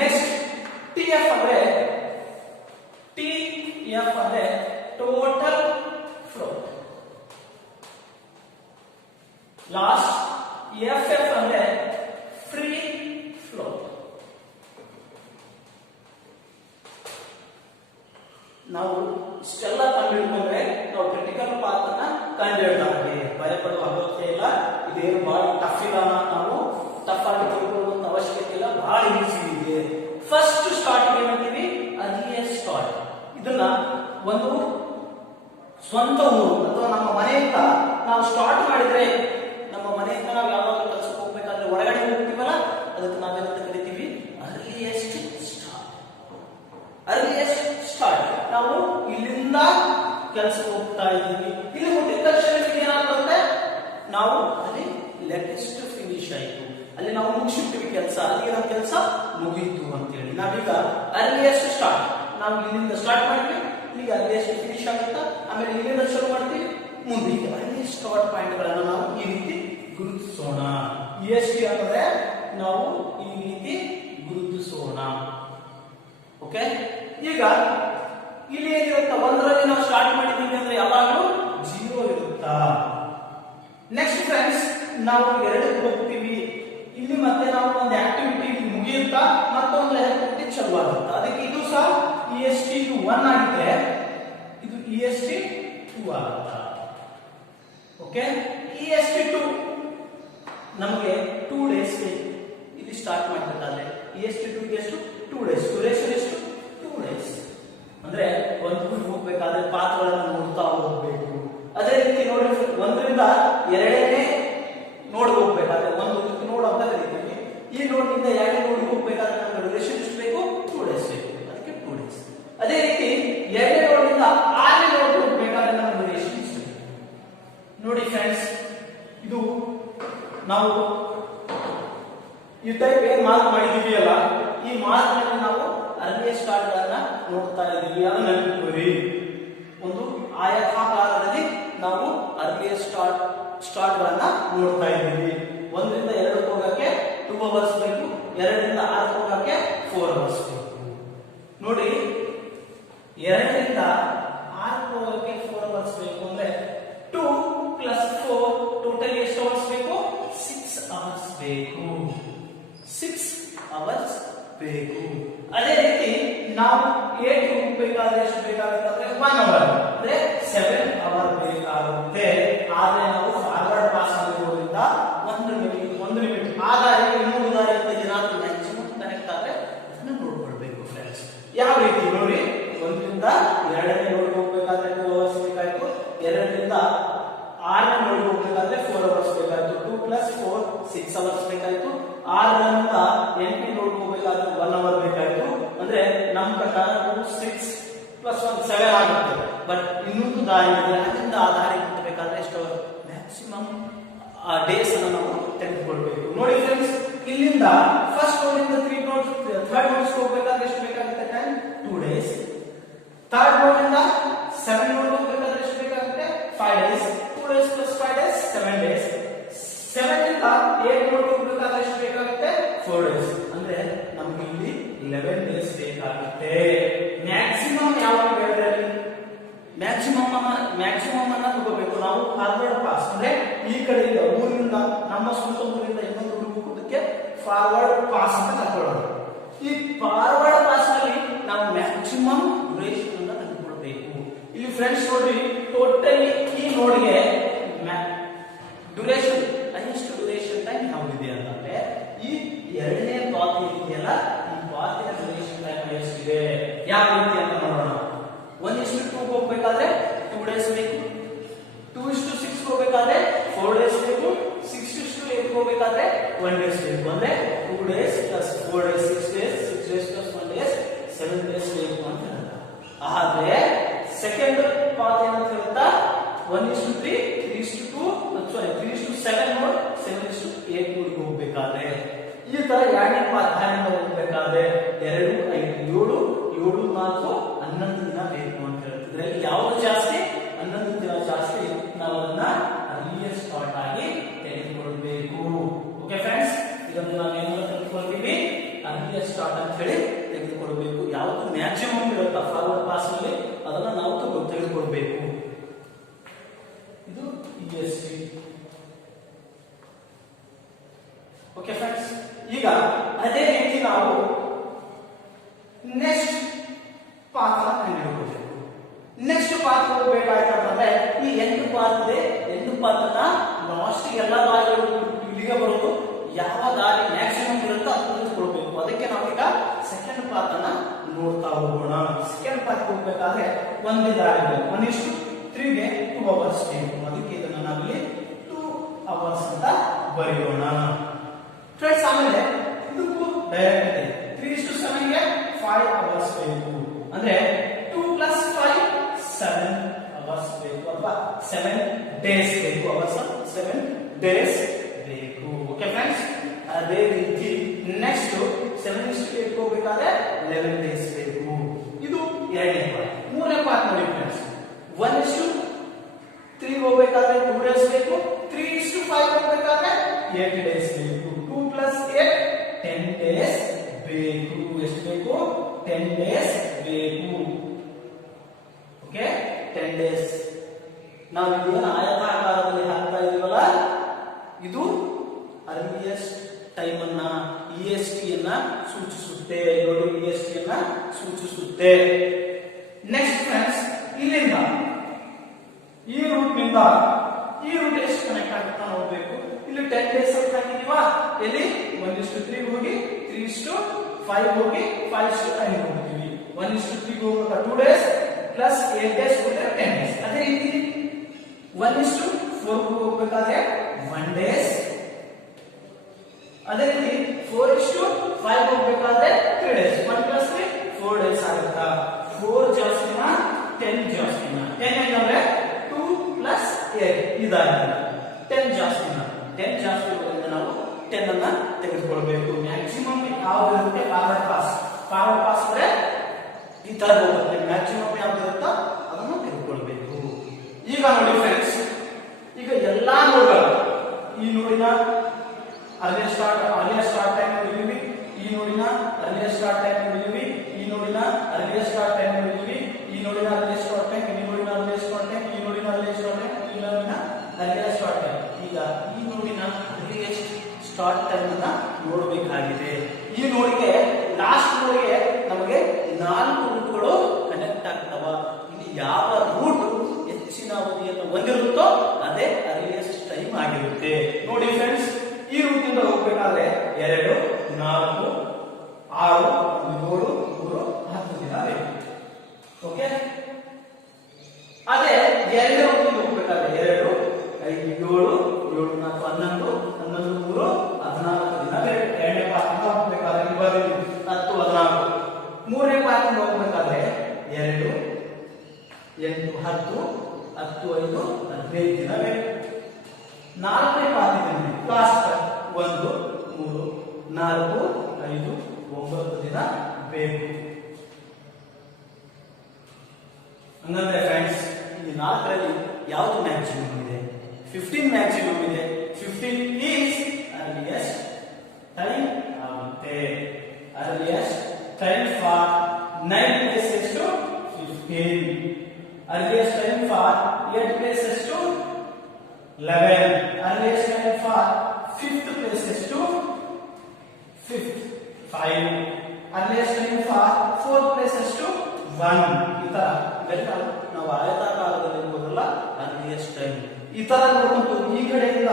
next TF ಅಂದ್ರೆ ಟೋಟಲ್ ಫ್ಲೋಟ್. ಲಾಸ್ಟ್ FF ಅಂದ್ರೆ free float. ನಾವು ಇಷ್ಟೆಲ್ಲ ಕಂಡುಹಿಡ್ಕೊಂಡ್ರೆ ನಾವು ಕ್ರಿಟಿಕಲ್ ಪಾತ್ ಅನ್ನ ಕಂಡುಹಿಡ್ತಾರೆ. ಭಯಪಡುವ ಅಗತ್ಯ ಇಲ್ಲ. ಇದೇನು ಬಹಳ ಟಫ್ ಇಲ್ಲ. ನಾವು ಟಫ್ ಆಗಿ ತಿಳ್ಕೊಳ್ಳುವಂತ ಅವಶ್ಯಕತೆ ಇಲ್ಲ. ಬಹಳ ಈಸಿ ಇದೆ. ಫಸ್ಟ್ ಸ್ಟಾರ್ಟ್ ಏನಂತೀವಿ? Earliest start. ಇದನ್ನ ಒಂದು ಸ್ವಂತ ಊರು ಅಥವಾ ನಮ್ಮ ಮನೆಯಿಂದ ನಾವು ಸ್ಟಾರ್ಟ್ ಮಾಡಿದ್ರೆ, ನಮ್ಮ ಮನೆಯಿಂದ ನಾವು ಯಾವಾಗ ಕೆಲಸಕ್ಕೆ ಹೋಗ್ಬೇಕಾದ್ರೆ ಹೊರಗಡೆ ಹೋಗ್ತೀವಲ್ಲ, ಅದಕ್ಕೆ ನಾವೆಂತ ಕರಿತೀವಿ? Earliest start. Earliest start. ನಾವು ಇಲ್ಲಿಂದ ಕೆಲಸಕ್ಕೆ ಹೋಗ್ತಾ ಇದ್ದೀವಿ, ಇಲ್ಲಿ ಹುಟ್ಟಿದ ತಕ್ಷಣ ಏನಾಗುತ್ತೆ, ನಾವು ಅಲ್ಲಿ ಲೇಟೆಸ್ಟ್ ಫಿನಿಶ್ ಆಯಿತು, ಅಲ್ಲಿ ನಾವು ಮುಗಿಸಿರ್ತೀವಿ ಕೆಲಸ, ಅಲ್ಲಿಗೆ ನಮ್ಮ ಕೆಲಸ ಮುಗಿಯಿತು ಅಂತೇಳಿ ನಾವೀಗ ಅರ್ಲಿಯೆಸ್ಟ್ ಸ್ಟಾರ್ಟ್. ನಾವು ಇಲ್ಲಿಂದ ಸ್ಟಾರ್ಟ್ ಮಾಡ್ತೀವಿ, ಈಗ ಅರ್ಲಿಯೆಸ್ಟ್ ಫಿನಿಶ್ ಆಗುತ್ತಾ, ಆಮೇಲೆ ಇಲ್ಲಿಂದ ಶುರು ಮಾಡ್ತೀವಿ, ಮುಂದೆ ಈಗ ಅರ್ಲಿಯೆಸ್ಟ್ ಸ್ಟಾರ್ಟ್ ಪಾಯಿಂಟ್ ಗಳನ್ನ ನಾವು ಈ ರೀತಿ ಗುರುತಿಸೋಣ. EST ಅಂದ್ರೆ ನಾವು ಈ ರೀತಿ ಗುರುತಿಸೋಣ. ಓಕೆ, ಈಗ ಇಲ್ಲಿ ಏನಿರುತ್ತಾ, ಒಂದರಲ್ಲಿ ನಾವು ಸ್ಟಾರ್ಟ್ ಮಾಡಿದ್ದೀವಿ ಅಂದ್ರೆ ಯಾವಾಗಲೂ 0 ಇರುತ್ತಾ. ನೆಕ್ಸ್ಟ್ ಫ್ರೆಂಡ್ಸ್, ನಾವು 2ಕ್ಕೆ ಹೋಗ್ತೀವಿ, ಇಲ್ಲಿ ಮತ್ತೆ ನಾವು ಒಂದು ಆಕ್ಟಿವಿಟಿ ಮುಗಿಯುತ್ತಾ ಮತ್ತೊಂದು ಆಕ್ಟಿವಿಟಿ ಚಾಲು ಆಗುತ್ತಾ. ಅದಕ್ಕೆ ಇದು ಸಹ EST 1 ಆಗಿದೆ, ಇದು EST 2 ಆಗುತ್ತಾ. ಓಕೆ, EST 2 ನಮಗೆ 2 ಡೇಸ್ ಬೇಕು ಇಲ್ಲಿ ಸ್ಟಾರ್ಟ್ ಮಾಡಬೇಕಾದ್ರೆ. EST 2 ಗೆ ಎಷ್ಟು? 2 ಡೇಸ್. ಡ್ಯೂರೇಷನ್ ಎಷ್ಟು? 2 ಡೇಸ್. ಅಂದ್ರೆ ಒಂದು ಊರಿಗೆ ಹೋಗ್ಬೇಕಾದ್ರೆ ಪಾತ್ರಗಳನ್ನು ನೋಡ್ತಾ ಹೋಗ್ಬೇಕು. ಅದೇ ರೀತಿ ನೋಡಿ, 1ರಿಂದ 2ನೇ ನೋಡ್ಗೆ ಹೋಗ್ಬೇಕಾದ್ರೆ, ಒಂದು ನೋಡ್ ಅಂತ ಕರಿತೀವಿ, ಈ ನೋಡ್ನಿಂದ 2ನೇ ನೋಡ್ಗೆ ಹೋಗ್ಬೇಕಾದ್ರೆ ನಮ್ಗೆ ಡ್ಯೂರೇಷನ್ ಎಷ್ಟು ಬೇಕು? 2 ಡೇಸ್ ಬೇಕು, ಅದಕ್ಕೆ 2 ಡೇಸ್. ಅದೇ ರೀತಿ 2ನೇ ನೋಡ್ನಿಂದ 6ನೇ ನೋಡ್ಗೆ ಹೋಗ್ಬೇಕಾದ್ರೆ ನಮ್ಗೆ ಡ್ಯೂರೇಷನ್ ಎಷ್ಟು ಬೇಕು ನೋಡಿ ಫ್ರೆಂಡ್ಸ್. ಇದು ನಾವು ಈ ಟೈಪ್ ಏನ್ ಮಾರ್ಕ್ ಮಾಡಿದೀವಿ ಅಲ್ಲ, ಈ ಮಾರ್ಕ್ ನಲ್ಲಿ ನಾವು ಅರ್ಲಿಯೆಸ್ಟ್ ಸ್ಟಾರ್ಟ್ ಗಳನ್ನ ನೋಡ್ತಾ ಇದೀವಿ. ಅದನ್ನ ನೆನಪಿಟ್ಕೊಳ್ಳಿ. ಒಂದು ಆಯತಾಕಾರದಲ್ಲಿ ನಾವು ಅರ್ಲಿಯೆಸ್ಟ್ ಸ್ಟಾರ್ಟ್ ಗಳನ್ನ ನೋಡ್ತಾ ಇದ್ದೀವಿ. 1ರಿಂದ 2ಕ್ಕೆ ಹೋಗಕ್ಕೆ 2 ಅವರ್ಸ್ ಬೇಕು, 2ರಿಂದ 6ಕ್ಕೆ ಹೋಗಕ್ಕೆ 4 ಅವರ್ಸ್ ಬೇಕು. ನೋಡಿ, 2ರಿಂದ 6ಕ್ಕೆ ಹೋಗಕ್ಕೆ 4 ಅವರ್ಸ್ ಬೇಕು ಅಂದ್ರೆ 2 + 4 ಟೋಟಲ್ ಎಷ್ಟು ಅವರ್ಸ್ ಬೇಕು? 6 ಅವರ್ಸ್ ಬೇಕು. 6 ಅವರ್ಸ್ ಬೇಕು. ಅದೇ ರೀತಿ ನಾವು 8 ಹೋಗ್ಬೇಕಾದ್ರೆ ಎಷ್ಟು ಬೇಕಾಗುತ್ತೆ ಅಂದ್ರೆ 1 ಅವರ್, ಅಂದ್ರೆ 7 ಅವರ್ ಬೇಕಾಗುತ್ತೆ. ಆದ್ರೆ ನಾವು ಫಾರ್ವರ್ಡ್ ಪಾಸ್ ಆಗಿರೋದ್ರಿಂದ 1 ಮಿನಿಟ್ ಆ ದಾರಿಗೆ ಇನ್ನೊಂದು ದಾರಿ ಅಂತ ಏನಾದ್ರು ಮ್ಯಾಕ್ಸಿಮಮ್ ಕನೆಕ್ಟ್ ಆದ್ರೆ ಅದನ್ನ ನೋಡ್ಕೊಳ್ಬೇಕು ಫ್ರೆಂಡ್ಸ್. ಯಾವ ರೀತಿ ನೋಡಿ, 1ರಿಂದ 2ನೇ ನೋಡ್ಗೆ ಹೋಗ್ಬೇಕಾದ್ರೆ 2 ಅವರ್ಸ್ ಬೇಕಾಯ್ತು, 2ರಿಂದ 6ನೇ ನೋಡ್ಗೆ ಹೋಗ್ಬೇಕಾದ್ರೆ 4 ಅವರ್ಸ್ ಬೇಕಾಯ್ತು, 2 + 4 6 ಅವರ್ಸ್ ಬೇಕಾಯ್ತು. 6ರಿಂದ 8ನೇ ನೋಡ್ಗೆ ಹೋಗ್ಬೇಕಾದ್ರೆ 1 ಅವರ್ ಬೇಕಾಯ್ತು. ಅಂದ್ರೆ ನಮ್ಮ ಪ್ರಕಾರ 6 + 1 7 ಆಗುತ್ತೆ. ಬಟ್ ಇನ್ನೊಂದು ದಾರಿ ಇದೆ, ಅದರಿಂದ ಆ ದಾರಿ ಮುಟ್ಟಬೇಕಾದ್ರೆ ಎಷ್ಟು ಮ್ಯಾಕ್ಸಿಮಮ್ ಡೇಸ್ ಅನ್ನು ನಾವು ತೆಗೆದುಕೊಳ್ಬೇಕು. ನೋಡಿ ಫ್ರೆಂಡ್ಸ್, ಇಲ್ಲಿಂದ ಫಸ್ಟ್ ನೋಡ್ನಿಂದ 3 ನೋಡ್ 3rd ನೋಡ್ಸ್ ಹೋಗ್ಬೇಕಾದ್ರೆ ಎಷ್ಟು ಬೇಕಾಗುತ್ತೆ ಟೈಮ್? 2 ಡೇಸ್. 3rd ನೋಡ್ನಿಂದ 7 ನೋಡ್ ಹೋಗ್ಬೇಕಾದ್ರೆ ಎಷ್ಟು ಬೇಕಾಗುತ್ತೆ? 5 ಡೇಸ್. 2 days + 5 days 7 days. 7 ರಿಂದ 8 ನೋಡ್ ಹೋಗ್ಬೇಕಾದ್ರೆ ಎಷ್ಟು ಬೇಕಾಗುತ್ತೆ? 4 ಡೇಸ್. ಅಂದ್ರೆ ನಮ್ಗೆ ಇಲ್ಲಿ 11 ಡೇಸ್ ಬೇಕಾಗುತ್ತೆ. ಮ್ಯಾಕ್ಸಿಮಮ್ ಯಾವಾಗ ಹೇಳಿದ್ರೆ ಮ್ಯಾಕ್ಸಿಮಮ್ ಅನ್ನ ತಗೋಬೇಕು ನಾವು. ಫಾರ್ವರ್ಡ್ ಪಾಸ್ ಅಂದ್ರೆ ಈ ಕಡೆಯಿಂದ ಊರಿನಿಂದ, ನಮ್ಮ ಸ್ವಂತ ಊರಿಂದ ಇನ್ನೊಂದು ಊರಿಗೆ ಹೋಗೋದಕ್ಕೆ ಫಾರ್ವರ್ಡ್ ಪಾಸ್ ಅಂತ ತಗೊಳ್ಳೋಣ. ಈ ಫಾರ್ವರ್ಡ್ ಪಾಸ್ ನಲ್ಲಿ ನಾವು ಮ್ಯಾಕ್ಸಿಮಮ್ ಡ್ಯೂರೇಷನ್ ಅನ್ನ ತೆಗೆದುಕೊಳ್ಬೇಕು. ಇಲ್ಲಿ ಫ್ರೆಂಡ್ಸ್ ನೋಡಿ, ಟೋಟಲಿ ಈ ನೋಡ್ಗೆ ಡ್ಯೂರೇಷನ್ ಹೈಯೆಸ್ಟ್ ಡ್ಯೂರೇಷನ್ ಟೈಮ್ ಯಾವ್ದಿದೆ ಅಂತಂದ್ರೆ ಈ 2ನೇ ಪಾತ್ ಇದೆಯಲ್ಲ, ಈ ಪಾತಿನ ಡ್ಯೂರೇಷನ್ ಟೈಮ್ ಎಷ್ಟಿದೆ, ಯಾವ ರೀತಿ ಅಂತ ನೋಡೋಣ. 1:2 ಹೋಗ್ಬೇಕಾದ್ರೆ 2 ಡೇಸ್ ಬೇಕು. 2:6 ಹೋಗ್ಬೇಕಾದ್ರೆ 4 ಡೇಸ್ ಬೇಕು. 6:8 ಹೋಗ್ಬೇಕಾದ್ರೆ 1 ಡೇಸ್ ಬೇಕು. ಅಂದ್ರೆ 2 days + 4 days 6 days, 6 days + 1 days 7 days ಬೇಕು ಅಂತ ಹೇಳ್ತಾರೆ. ಆದ್ರೆ ಸೆಕೆಂಡ್ ಪಾತ್ ಏನಂತ ಹೇಳ್ತಾ 1:3 3:2 3:7 ನೋಡ್ 7:8 ನೋಡ್ಗೆ ಹೋಗ್ಬೇಕಾದ್ರೆ, ಈ ತರ 2ನೇ ಪಾತ್ ಹೋಗ್ಬೇಕಾದ್ರೆ 2 5 7 7 4 11 ದಿನ ಬೇಕು ಅಂತ ಹೇಳ್ತಿದ್ರೆ ಯಾವುದು ಜಾಸ್ತಿ? 11 ದಿನ ಜಾಸ್ತಿ. ನಾವು ಅದನ್ನ ಅರ್ಲಿಯೆಸ್ಟ್ ಸ್ಟಾರ್ಟ್ ಆಗಿ ತೆಗೆದುಕೊಳ್ಬೇಕು. ಓಕೆ ಫ್ರೆಂಡ್ಸ್, ಇದನ್ನು ನಾವು ಏನು ತೆಗೆದುಕೊಳ್ತೀವಿ? ಅರ್ಲಿಯೆಸ್ಟ್ ಸ್ಟಾರ್ಟ್ ಅಂತ ಹೇಳಿ ತೆಗೆದುಕೊಳ್ಬೇಕು. ಯಾವುದು ಮ್ಯಾಕ್ಸಿಮಮ್ ಇರುತ್ತಾ ಫಾರ್ವರ್ಡ್ ಪಾಸ್ ನಲ್ಲಿ ಅದನ್ನ ನಾವು ತೆಗೆದುಕೊಳ್ಬೇಕು. ಇದು EST. ಓಕೆ ಫ್ರೆಂಡ್ಸ್, ಈಗ ಅದೇ ರೀತಿ ನಾವು ನೆಕ್ಸ್ಟ್ ಪಾತ್ ಕಂಡುಹಿಡಿಯಬೇಕು. ನೆಕ್ಸ್ಟ್ ಪಾತ್ ಹೋಗ್ಬೇಕಾಯ್ತಂದ್ರೆ ಈ 8 ಪಾತ್ ಇದೆ. 8 ಪಾತನ್ನ ಲಾಸ್ಟ್ ಎಲ್ಲ ದಾರಿಗಳು ಇಲ್ಲಿಗೆ ಬರೋದು, ಯಾವ ದಾರಿ ಮ್ಯಾಕ್ಸಿಮಮ್ ಇರುತ್ತೋ ಅದನ್ನ ತೆಗೆದುಕೊಳ್ಬೇಕು. ಅದಕ್ಕೆ ನಾವೀಗ ಸೆಕೆಂಡ್ ಪಾತ್ ಅನ್ನ ನೋಡ್ತಾ ಹೋಗೋಣ. ಸೆಕೆಂಡ್ ಪಾತ್ ಹೋಗ್ಬೇಕಾದ್ರೆ ಒಂದೇ ದಾರಿ ಇದೆ. 1:2 3 ಗೆ 2 ಅವರ್ಸ್ ಬೇಕು. ಅದಕ್ಕೆ ಇದನ್ನ ನಾವಿಲ್ಲಿ 2 ಅವರ್ಸ್ ಅಂತ ಬರೆಯೋಣ ಫ್ರೆಂಡ್ಸ್. ಆಮೇಲೆ ಇದಕ್ಕೂ ಡೈರೆಕ್ಟ್ ಇದೆ. 3:7 ಗೆ 5 ಅವರ್ಸ್ ಬೇಕು. ಅಂದ್ರೆ 2 + 5 7 ಅವರ್ಸ್ ಬೇಕು ಅಥವಾ 7 ಡೇಸ್ ಬೇಕು. ಅವರ್ಸ್ 7 ಡೇಸ್ ಬೇಕು. Okay friends. ಅದೇ ರೀತಿ ನೆಕ್ಸ್ಟ್ 7:8 ಹೋಗಬೇಕಾದ್ರೆ 11 ಡೇಸ್ ಬೇಕು. ಇದು ಎರಡನೇ ಪಾರ್ಟ್. ಮೂರನೇ ಪಾರ್ಟ್ ನೋಡಿ ಫ್ರೆಂಡ್ಸ್. 1:3 ಹೋಗಬೇಕಾದ್ರೆ 2 ಡೇಸ್ ಬೇಕು. 3:5 ಹೋಗಬೇಕಾದ್ರೆ 8 ಡೇಸ್ ಬೇಕು. 2 + 8 10 ಡೇಸ್ ಬೇಕು. ಎಷ್ಟು ಬೇಕು? 10 ಡೇಸ್ ಬೇಕು. Okay 10 days. ನಾವು ಇದನ್ನ ಆಯತಾಕಾರದಲ್ಲಿ ಹಾಕ್ತಾ ಇದೀವಲ್ಲ, ಇದು ಅರ್ಲಿಯಸ್ಟ್ ಟೈಮ್ ಅನ್ನ EST ಅನ್ನ ಸೂಚಿಸುತ್ತೆ. ನೋಡಿ EST ಅನ್ನ ಸೂಚಿಸುತ್ತೆ. ನೆಕ್ಸ್ಟ್ ಫ್ರೆಂಡ್ಸ್, ಇಲ್ಲಿಂದ ಈ ರೂಟ್ ನಿಂದ ಈ ರೂಟ್ ಎಷ್ಟು ಕನೆಕ್ಟ್ ಆಗುತ್ತಾ ನೋಡಬೇಕು. ಇಲ್ಲಿ 10 ಡೇಸ್ ಅಂತ ಹಾಕಿದೀವಾ. ಇಲ್ಲಿ 1:3 ಹೋಗಿ 3:5 ಹೋಗಿ 5:9 ಹೋಗ್ತೀವಿ. 1:3 ಹೋಗುವಾಗ 2 ಡೇಸ್ ಪ್ಲಸ್ 8 ಡೇಸ್ ಹೋದ್ರೆ 10 ಡೇಸ್. ಅದೇ ರೀತಿ 1:4 ಹೋಗಬೇಕಾದ್ರೆ 1 ಡೇಸ್. ಅದೇ ರೀತಿ 4:5 ಹೋಗಬೇಕಾದ್ರೆ 3 ಡೇಸ್. 1 + 3 4 ಡೇಸ್ ಆಗುತ್ತಾ. 4 ಜಾಸ್ತಿನಾ 10 ಜಾಸ್ತಿನಾ? 10 ಏನಂದ್ರೆ 2 + 8 ಇದಾಗುತ್ತೆ. 10 ಜಾಸ್ತಿನಾ? 10 ಜಾಸ್ತಿ ಇರೋದ್ರಿಂದ ನಾವು 10 ಅನ್ನ ತೆಗೆದುಕೊಳ್ಬೇಕು. ಮ್ಯಾಕ್ಸಿಮಮ್ ಯಾವ್ದು ಇರುತ್ತೆ? Forward pass. ಫಾರ್ವರ್ಡ್ ಪಾಸ್ ಅಂದ್ರೆ ಈ ತರ ಹೋಗುತ್ತೆ. ಮ್ಯಾಕ್ಸಿಮಮ್ ಯಾವ್ದು ಇರುತ್ತೋ ಅದನ್ನು ತೆಗೆದುಕೊಳ್ಬೇಕು. ಈಗ ನೋಡಿ ಫ್ರೆಂಡ್ಸ್, ಈಗ ಎಲ್ಲಾ ನೋಡ್ಗಳು ಈ ನೋಡಿನ ಅರ್ಲಿಯಸ್ಟ್ ಸ್ಟಾರ್ಟ್ ಟೈಮ್ ನೋಡಿದೀವಿ. ಈ ನೋಡಿನ ಅರ್ಲಿಯಸ್ಟ್ ಸ್ಟಾರ್ಟ್ ಟೈಮ್ ನೋಡಿದೀವಿ. ಈ ನೋಡಿನ ಅರ್ಲಿಯಸ್ಟ್ ಸ್ಟಾರ್ಟ್ ಟೈಮ್ ನೋಡಿದೀವಿ. ಈ ನೋಡಿನ ಅರ್ಲಿಯಸ್ಟ್ ಸ್ಟಾರ್ಟ್ ಟೈಮ್, ಈ ನೋಡಿನ ಅರ್ಲಿಯಸ್ಟ್ ಸ್ಟಾರ್ಟ್ ಟೈಮ್, ಈ ನೋಡಿನ ಅರ್ಲಿಯಸ್ಟ್ ಸ್ಟಾರ್ಟ್ ಟೈಮ್, ಈ ನೋಡಿನ ಅರ್ಲಿಯಸ್ಟ್ ಸ್ಟಾರ್ಟ್ ಟೈಮ್. ಈಗ ಈ ನೋಡಿನ ಅರ್ಲಿಯಸ್ಟ್ ಸ್ಟಾರ್ಟ್ ಟೈಮ್ ಅನ್ನ ನೋಡಬೇಕಾಗಿದೆ. ಈ ನೋಡಿಗೆ ಲಾಸ್ಟ್ ನೋಡಿಗೆ ನಮಗೆ 4 ರೂಟ್ಗಳು ಕನೆಕ್ಟ್ ಆಗ್ತವ. ಇಲ್ಲಿ ಯಾವ ರೂಟ್ ಹೆಚ್ಚಿನ ಅವಧಿಯನ್ನು ಹೊಂದಿರುತ್ತೋ ಅದೇ ಅರ್ಲಿಯಸ್ಟ್ ಟೈಮ್ ಆಗಿರುತ್ತೆ. ನೋಡಿ ಫ್ರೆಂಡ್ಸ್, ಈ ರೂಟ್ ಇಂದ ಹೋಗ್ಬೇಕಾದ್ರೆ 2, 4, 6, 7, 3, 10 ದಿನ ಬೇಕು. ಓಕೆ. ಅದೇ ಎರಡನೇ ರೂಟ್ ಇಂದ ಹೋಗ್ಬೇಕಾದ್ರೆ 2, 5, 7, 7, 4, 11, 11, 3, 14 ದಿನ ಬೇಕು. ಎರಡನೇ ಪಾರ್ಟ್ ಇಂದ ಹೋಗ್ಬೇಕಾದ್ರೆ 10, 14. ಮೂರನೇ ಪಾರ್ಟ್ ಇಂದ ಹೋಗ್ಬೇಕಾದ್ರೆ 2, 8, 10, 10, 5, 15 ದಿನ ಬೇಕು. ನಾಲ್ಕನೇ ಪಾರ್ಟ್ ಇದೆ ಲಾಸ್ಟ್ 1, 3, 4, 5, 9 ದಿನ ಬೇಕು. ಹಂಗಂದ್ರೆ ಫ್ರೆಂಡ್ಸ್, ಈ 4ರಲ್ಲಿ ಯಾವುದು ಮ್ಯಾಕ್ಸಿಮಮ್ ಇದೆ? 15 ಮ್ಯಾಕ್ಸಿಮಮ್ ಇದೆ. 15 ಈಸ್ ಅರ್ಲಿಯಸ್ಟ್ ಟೈಮ್ ಆಗುತ್ತೆ. Earliest time for 9 places to 15. Earliest time for 8 places to 11. Earliest time for 5th places to 5. Earliest time for 4th places to 1. ಈ ತರ ಇವೆಲ್ಲ ನಾವು ಆಯತಾಕಾರದಲ್ಲಿ ಇರೋದಲ್ಲ ಅರ್ಲಿಯಸ್ಟ್ ಟೈಮ್. ಈ ತರ ನೋಡ್ಕೊಂಡು ಈ ಕಡೆಯಿಂದ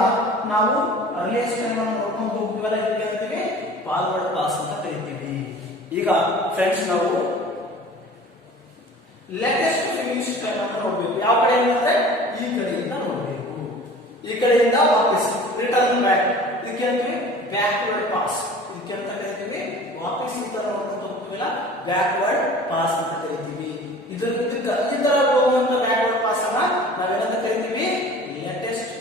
ನಾವು ಅರ್ಲಿಯಸ್ಟ್ ಟೈಮ್ ಅನ್ನು ನೋಡ್ಕೊಂಡು ಹೋಗ್ತೀವಲ್ಲ, ಇದಕ್ಕೆ ಅಂತೀವಿ ಫಾರ್ವರ್ಡ್ ಪಾಸ್ ಅಂತ ಕರಿತೀವಿ. ಈಗ ಫ್ರೆಂಡ್ಸ್, ನಾವು ಲೇಟೆಸ್ಟ್ ಫಿನಿಶ್ ಟೈಮ್ ಅನ್ನು ನೋಡಬೇಕು. ಯಾವ ಕಡೆಯಿಂದ ಅಂದ್ರೆ ಈ ಕಡೆಯಿಂದ ನೋಡಬೇಕು. ಈ ಕಡೆಯಿಂದ ವಾಪಸ್ ರಿಟರ್ನ್ ಬ್ಯಾಕ್, ಇದಕ್ಕೆ ಅಂತೀವಿ ಬ್ಯಾಕ್ವರ್ಡ್ ಪಾಸ್. ಇದಕ್ಕೆ ಅಂತ ಕರಿತೀವಿ ವಾಪಸ್ ಈ ತರ ನೋಡ್ಕೊಂಡು ಹೋಗ್ತೀವಲ್ಲ ಬ್ಯಾಕ್ವರ್ಡ್ ಪಾಸ್ ಅಂತ ಕರಿತೀವಿ. ಈ ತರ ಹೋಗುವಂತ ಬ್ಯಾಕ್ವರ್ಡ್ ಪಾಸ್ ಅನ್ನ ನಾವೇನಂತ ಕರಿತೀವಿ? ಲೇಟೆಸ್ಟ್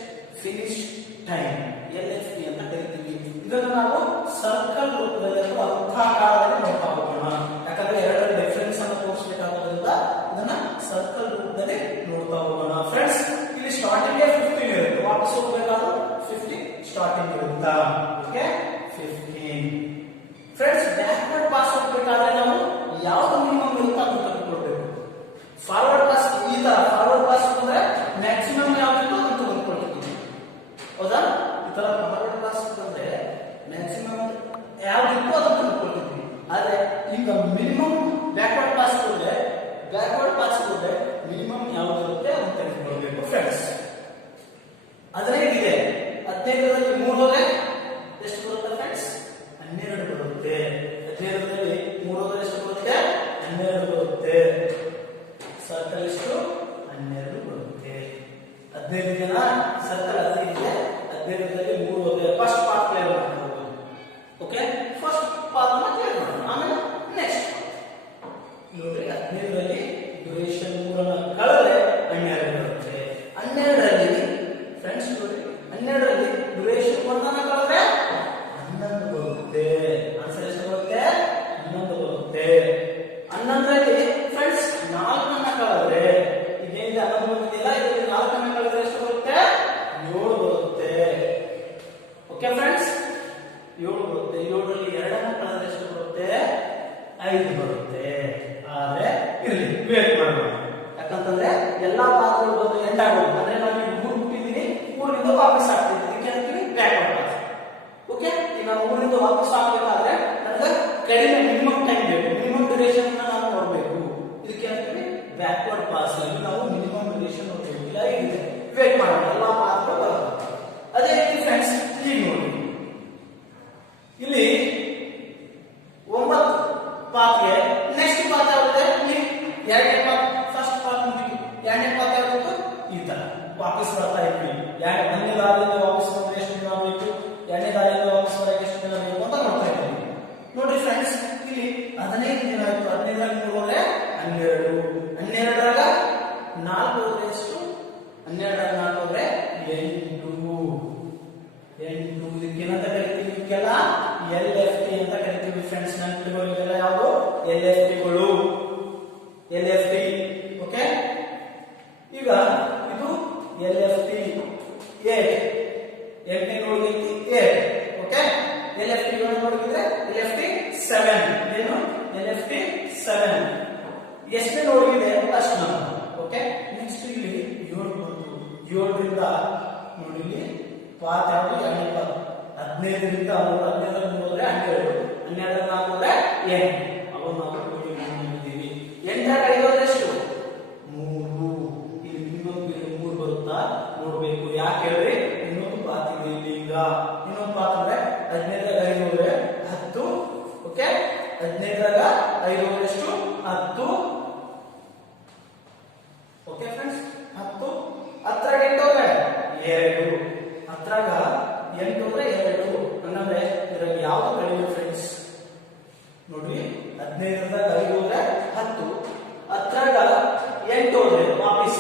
ಫಿನಿಶ್ ಟೈಮ್, LFT ಅಂತ ಕರಿತೀವಿ. ಇದನ್ನು ನಾವು ಸರ್ಕಲ್ ರೂಪದಲ್ಲಿ ಅಥವಾ ವೃತ್ತಾಕಾರದಲ್ಲಿ ನೋಡ್ತಾ ಹೋಗೋಣ. ಯಾಕಂದ್ರೆ ಎರಡರ ಡಿಫರೆನ್ಸ್ ಅನ್ನು ತೋರಿಸಬೇಕಾಗೋದ್ರಿಂದ ಇದನ್ನ ಸರ್ಕಲ್ ರೂಪದಲ್ಲಿ ನೋಡ್ತಾ ಹೋಗೋಣ. ಫ್ರೆಂಡ್ಸ್, ಇಲ್ಲಿ ಸ್ಟಾರ್ಟಿಂಗ್ 15 ಇರುತ್ತೆ, ವಾಪಸ್ ಹೋಗಬೇಕಾದ್ರೂ 15 ಸ್ಟಾರ್ಟಿಂಗ್ ಇರುತ್ತಾ. ಓಕೆ, 15. ಫ್ರೆಂಡ್ಸ್, ಬ್ಯಾಕ್ವರ್ಡ್ ಪಾಸ್ ಹೋಗ್ಬೇಕಾದ್ರೆ ನಾವು ಯಾವ್ದು ಮಿನಿಮಮ್ ಇರುತ್ತಾ ಅಂತ ತೆಗೆದುಕೊಳ್ಬೇಕು. ಫಾರ್ವರ್ಡ್ ಪಾಸ್ ಈ ತರ ಫಾರ್ವರ್ಡ್ ಪಾಸ್ ಅಂದ್ರೆ ಮ್ಯಾಕ್ಸಿಮಮ್ ಯಾವ್ದು ಅಂತ ತೆಗೆದುಕೊಳ್ತೀವಿ. ಹೌದಾ? ಈ ತರ ಫಾರ್ವರ್ಡ್ ಪಾಸ್ ಅಂದ್ರೆ ಮ್ಯಾಕ್ಸಿಮಮ್ ಯಾವ್ದಿತ್ತು ಅದನ್ನು ತೆಗೆದುಕೊಳ್ತೀವಿ. ಆದ್ರೆ ಈಗ ಮಿನಿಮಮ್ ಬ್ಯಾಕ್ವರ್ಡ್ ಪಾಸ್ ಹೋದ್ರೆ ಮಿನಿಮಮ್ ಯಾವ್ದಿರುತ್ತೆ ಅದನ್ನು ತೆಗೆದುಕೊಳ್ಬೇಕು. ಫ್ರೆಂಡ್ಸ್, 15 ಇದೆ. 15ರಲ್ಲಿ 3 ಹೋದ್ರೆ ಎಷ್ಟು ಬರುತ್ತೆ ಫ್ರೆಂಡ್ಸ್? 12 ಬರುತ್ತೆ. 15ರಲ್ಲಿ 3 ಹೋದ್ರೆ ಎಷ್ಟು ಬರುತ್ತೆ? 12 ಬರುತ್ತೆ. ಸರ್ಕಲ್ ಎಷ್ಟು? 12 ಬರುತ್ತೆ. 7 ಬರುತ್ತೆ. 7ರಲ್ಲಿ 2 ಕಳೆದ್ರೆ ಎಷ್ಟು ಬರುತ್ತೆ? 5 ಬರುತ್ತೆ. ಆದ್ರೆ ಇರ್ಲಿ ವೇಟ್ ಮಾಡೋಣ. ಯಾಕಂತಂದ್ರೆ ಎಲ್ಲಾ ಪಾತ್ರಗಳು ಬಂದು ಎಂಡ್ ಆಗೋದು. ಅಂದ್ರೆ ನಾವು ಈಗ 3 ಬಿಟ್ಟಿದ್ದೀನಿ, 3ರಿಂದ ವಾಪಸ್ ಆಗ್ತಿದ್ದೀವಿ. ಇದಕ್ಕೆ ಅಂತೀವಿ ಬ್ಯಾಕ್ವರ್ಡ್ ಪಾಸ್. ಓಕೆ, ಈಗ ನಾವು 3ರಿಂದ ವಾಪಸ್ ಆಗ್ಬೇಕಾದ್ರೆ ನನಗೆ ಕಡಿಮೆ ಮಿನಿಮಮ್ ಟೈಮ್ ಬೇಕು. ಮಿನಿಮಮ್ ಡ್ಯೂರೇಷನ್ ನಾವು ನೋಡಬೇಕು. ಇದಕ್ಕೆ ಅಂತೀವಿ ಬ್ಯಾಕ್ವರ್ಡ್ ಪಾಸ್. ಅಲ್ಲಿ ನಾವು ಮಿನಿಮಮ್ ಡ್ಯೂರೇಷನ್ ನೋಡಬೇಕು. ಇಲ್ಲ ಇದೆ ವೇಟ್ ಮಾಡೋಣ, ಎಲ್ಲಾ ಪಾತ್ರಗಳು ಬರುತ್ತೆ. ಅದೇ ರೀತಿ ಫ್ರೆಂಡ್ಸ್ ಈಗ ನೋಡಿ, ಇಲ್ಲಿ 9 ಪಾತ್ಗೆ ನೆಕ್ಸ್ಟ್ ಪಾತ್ ಯಾವುದು? ಇಲ್ಲಿ 2ನೇ ಪಾತ್, ಫಸ್ಟ್ ಪಾತ್ ಮುಗಿತು. 2ನೇ ಪಾತ್ ಯಾವುದು? ಈ ತರ ವಾಪಸ್ ಬರ್ತಾ ಇದ್ವಿ. 1ನೇ ದಾರಿಯಿಂದ ವಾಪಸ್ ಬಂದ್ರೆ ಎಷ್ಟು ದಿನ ಬೇಕು? 2ನೇ ದಾರಿಯಿಂದ ವಾಪಸ್ ಬರಕ್ಕೆ ಎಷ್ಟು ದಿನ ಬೇಕು ಅಂತ ನೋಡ್ತಾ ಇದ್ದೀವಿ. ನೋಡ್ರಿ ಫ್ರೆಂಡ್ಸ್, ಇಲ್ಲಿ 15 ದಿನ ಆಯ್ತು. 15ರಾಗ 3 ಹೋದ್ರೆ 12, 12ರಾಗ 4 ಹೋದ್ರೆ ಎಷ್ಟು? 12ರಾಗ 4 ಹೋದ್ರೆ 8. ಇದಕ್ಕೆ ಏನಂತ ಕರಿತೀವಿ? ಇದಕ್ಕೆಲ್ಲ LFT ಅಂತ ಕರಿತೀವಿ ಫ್ರೆಂಡ್ಸ್. ನೆನಪಿಟ್ಕೊಳ್ಳಿ, ಯಾವುದು? LFTಗಳು. LFT. ಓಕೆ, ಈಗ ಇದು LFT 8. 8ನೇ ನೋಡಿದ್ರೆ 8. ಓಕೆ, LFT ನೋಡಿದ್ರೆ LFT 7. ಏನು? LFT 7. ಎಷ್ಟನೇ ನೋಡಿದೆ ಅಷ್ಟು ನಾವು. ಓಕೆ, ನೆಕ್ಸ್ಟ್ ಇಲ್ಲಿ 7 ಬಂತು. 7ರಿಂದ ನೋಡಿ ಇಲ್ಲಿ ಪಾತ್ ಯಾವುದು? 2ನೇ ಪಾತ್. 15ರಿಂದ 3, 15ರಲ್ಲಿ 3 ಹೋದ್ರೆ 12, 12ರಲ್ಲಿ 4 ಹೋದ್ರೆ 8. ಅವು ನಾವು ನೋಡಿದ್ದೀವಿ. 8ರಾಗ 5 ಹೋದ್ರೆ ಎಷ್ಟು? 3. ಇಲ್ಲಿ ಇನ್ನೊಂದು 3 ಬರುತ್ತಾ ನೋಡ್ಬೇಕು. ಯಾಕೆ ಹೇಳ್ರಿ? ಇನ್ನೊಂದು ಪಾತ್ ಇದೆ ಇಲ್ಲಿ. ಈಗ ಇನ್ನೊಂದು ಪಾತ್ ಅಂದ್ರೆ 15ರಾಗ 5 ಹೋದ್ರೆ 10. ಓಕೆ, 15ರಾಗ 5 ಹೋದ್ರೆ ಎಷ್ಟು? 10. Okay friends, 10. 10ರಾಗ 8 ಹೋದ್ರೆ 2. 10ರಾಗ 8 ಹೋದ್ರೆ 2. ಹಂಗಂದ್ರೆ ಇದ್ರಾಗ ಯಾವ್ದು ಕಡಿಮೆ ಫ್ರೆಂಡ್ಸ್? ನೋಡ್ರಿ, 15ರಿಂದ 5 ಹೋದ್ರೆ 10. 10ರಾಗ 8 ಹೋದ್ರೆ ವಾಪಸ್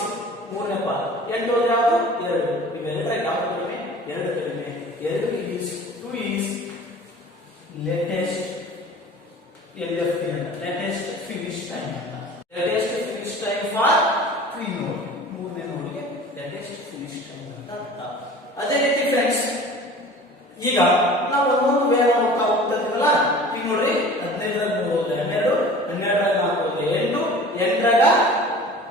3ನೇ ಪಾತ್. 8 ಹೋದ್ರೆ ಯಾವುದು? 2. ಇವೆರಡರಾಗ ಯಾವ್ದು ಕಡಿಮೆ? 2 ಕಡಿಮೆ. 2 is latest LFT ಅಂತ. latest finish time ಅಂತ. latest finish time for 3 node. 3ನೇ ನೋಡ್ಗೆ latest finish time ಅಂತ ಅರ್ಥ. ಅದೇ ರೀತಿ ಫ್ರೆಂಡ್ಸ್, ಈಗ ನಾವು ಒಂದೊಂದು ವೇ ನೋಡ್ತಾ ಹೋಗ್ತಾ ಇದೀವಲ್ಲ. ಈಗ ನೋಡ್ರಿ, 15ರಲ್ಲಿ 3 ಹೋದ್ರೆ 12, 12ರಾಗ 4 ಹೋದ್ರೆ 8, 8ರಾಗ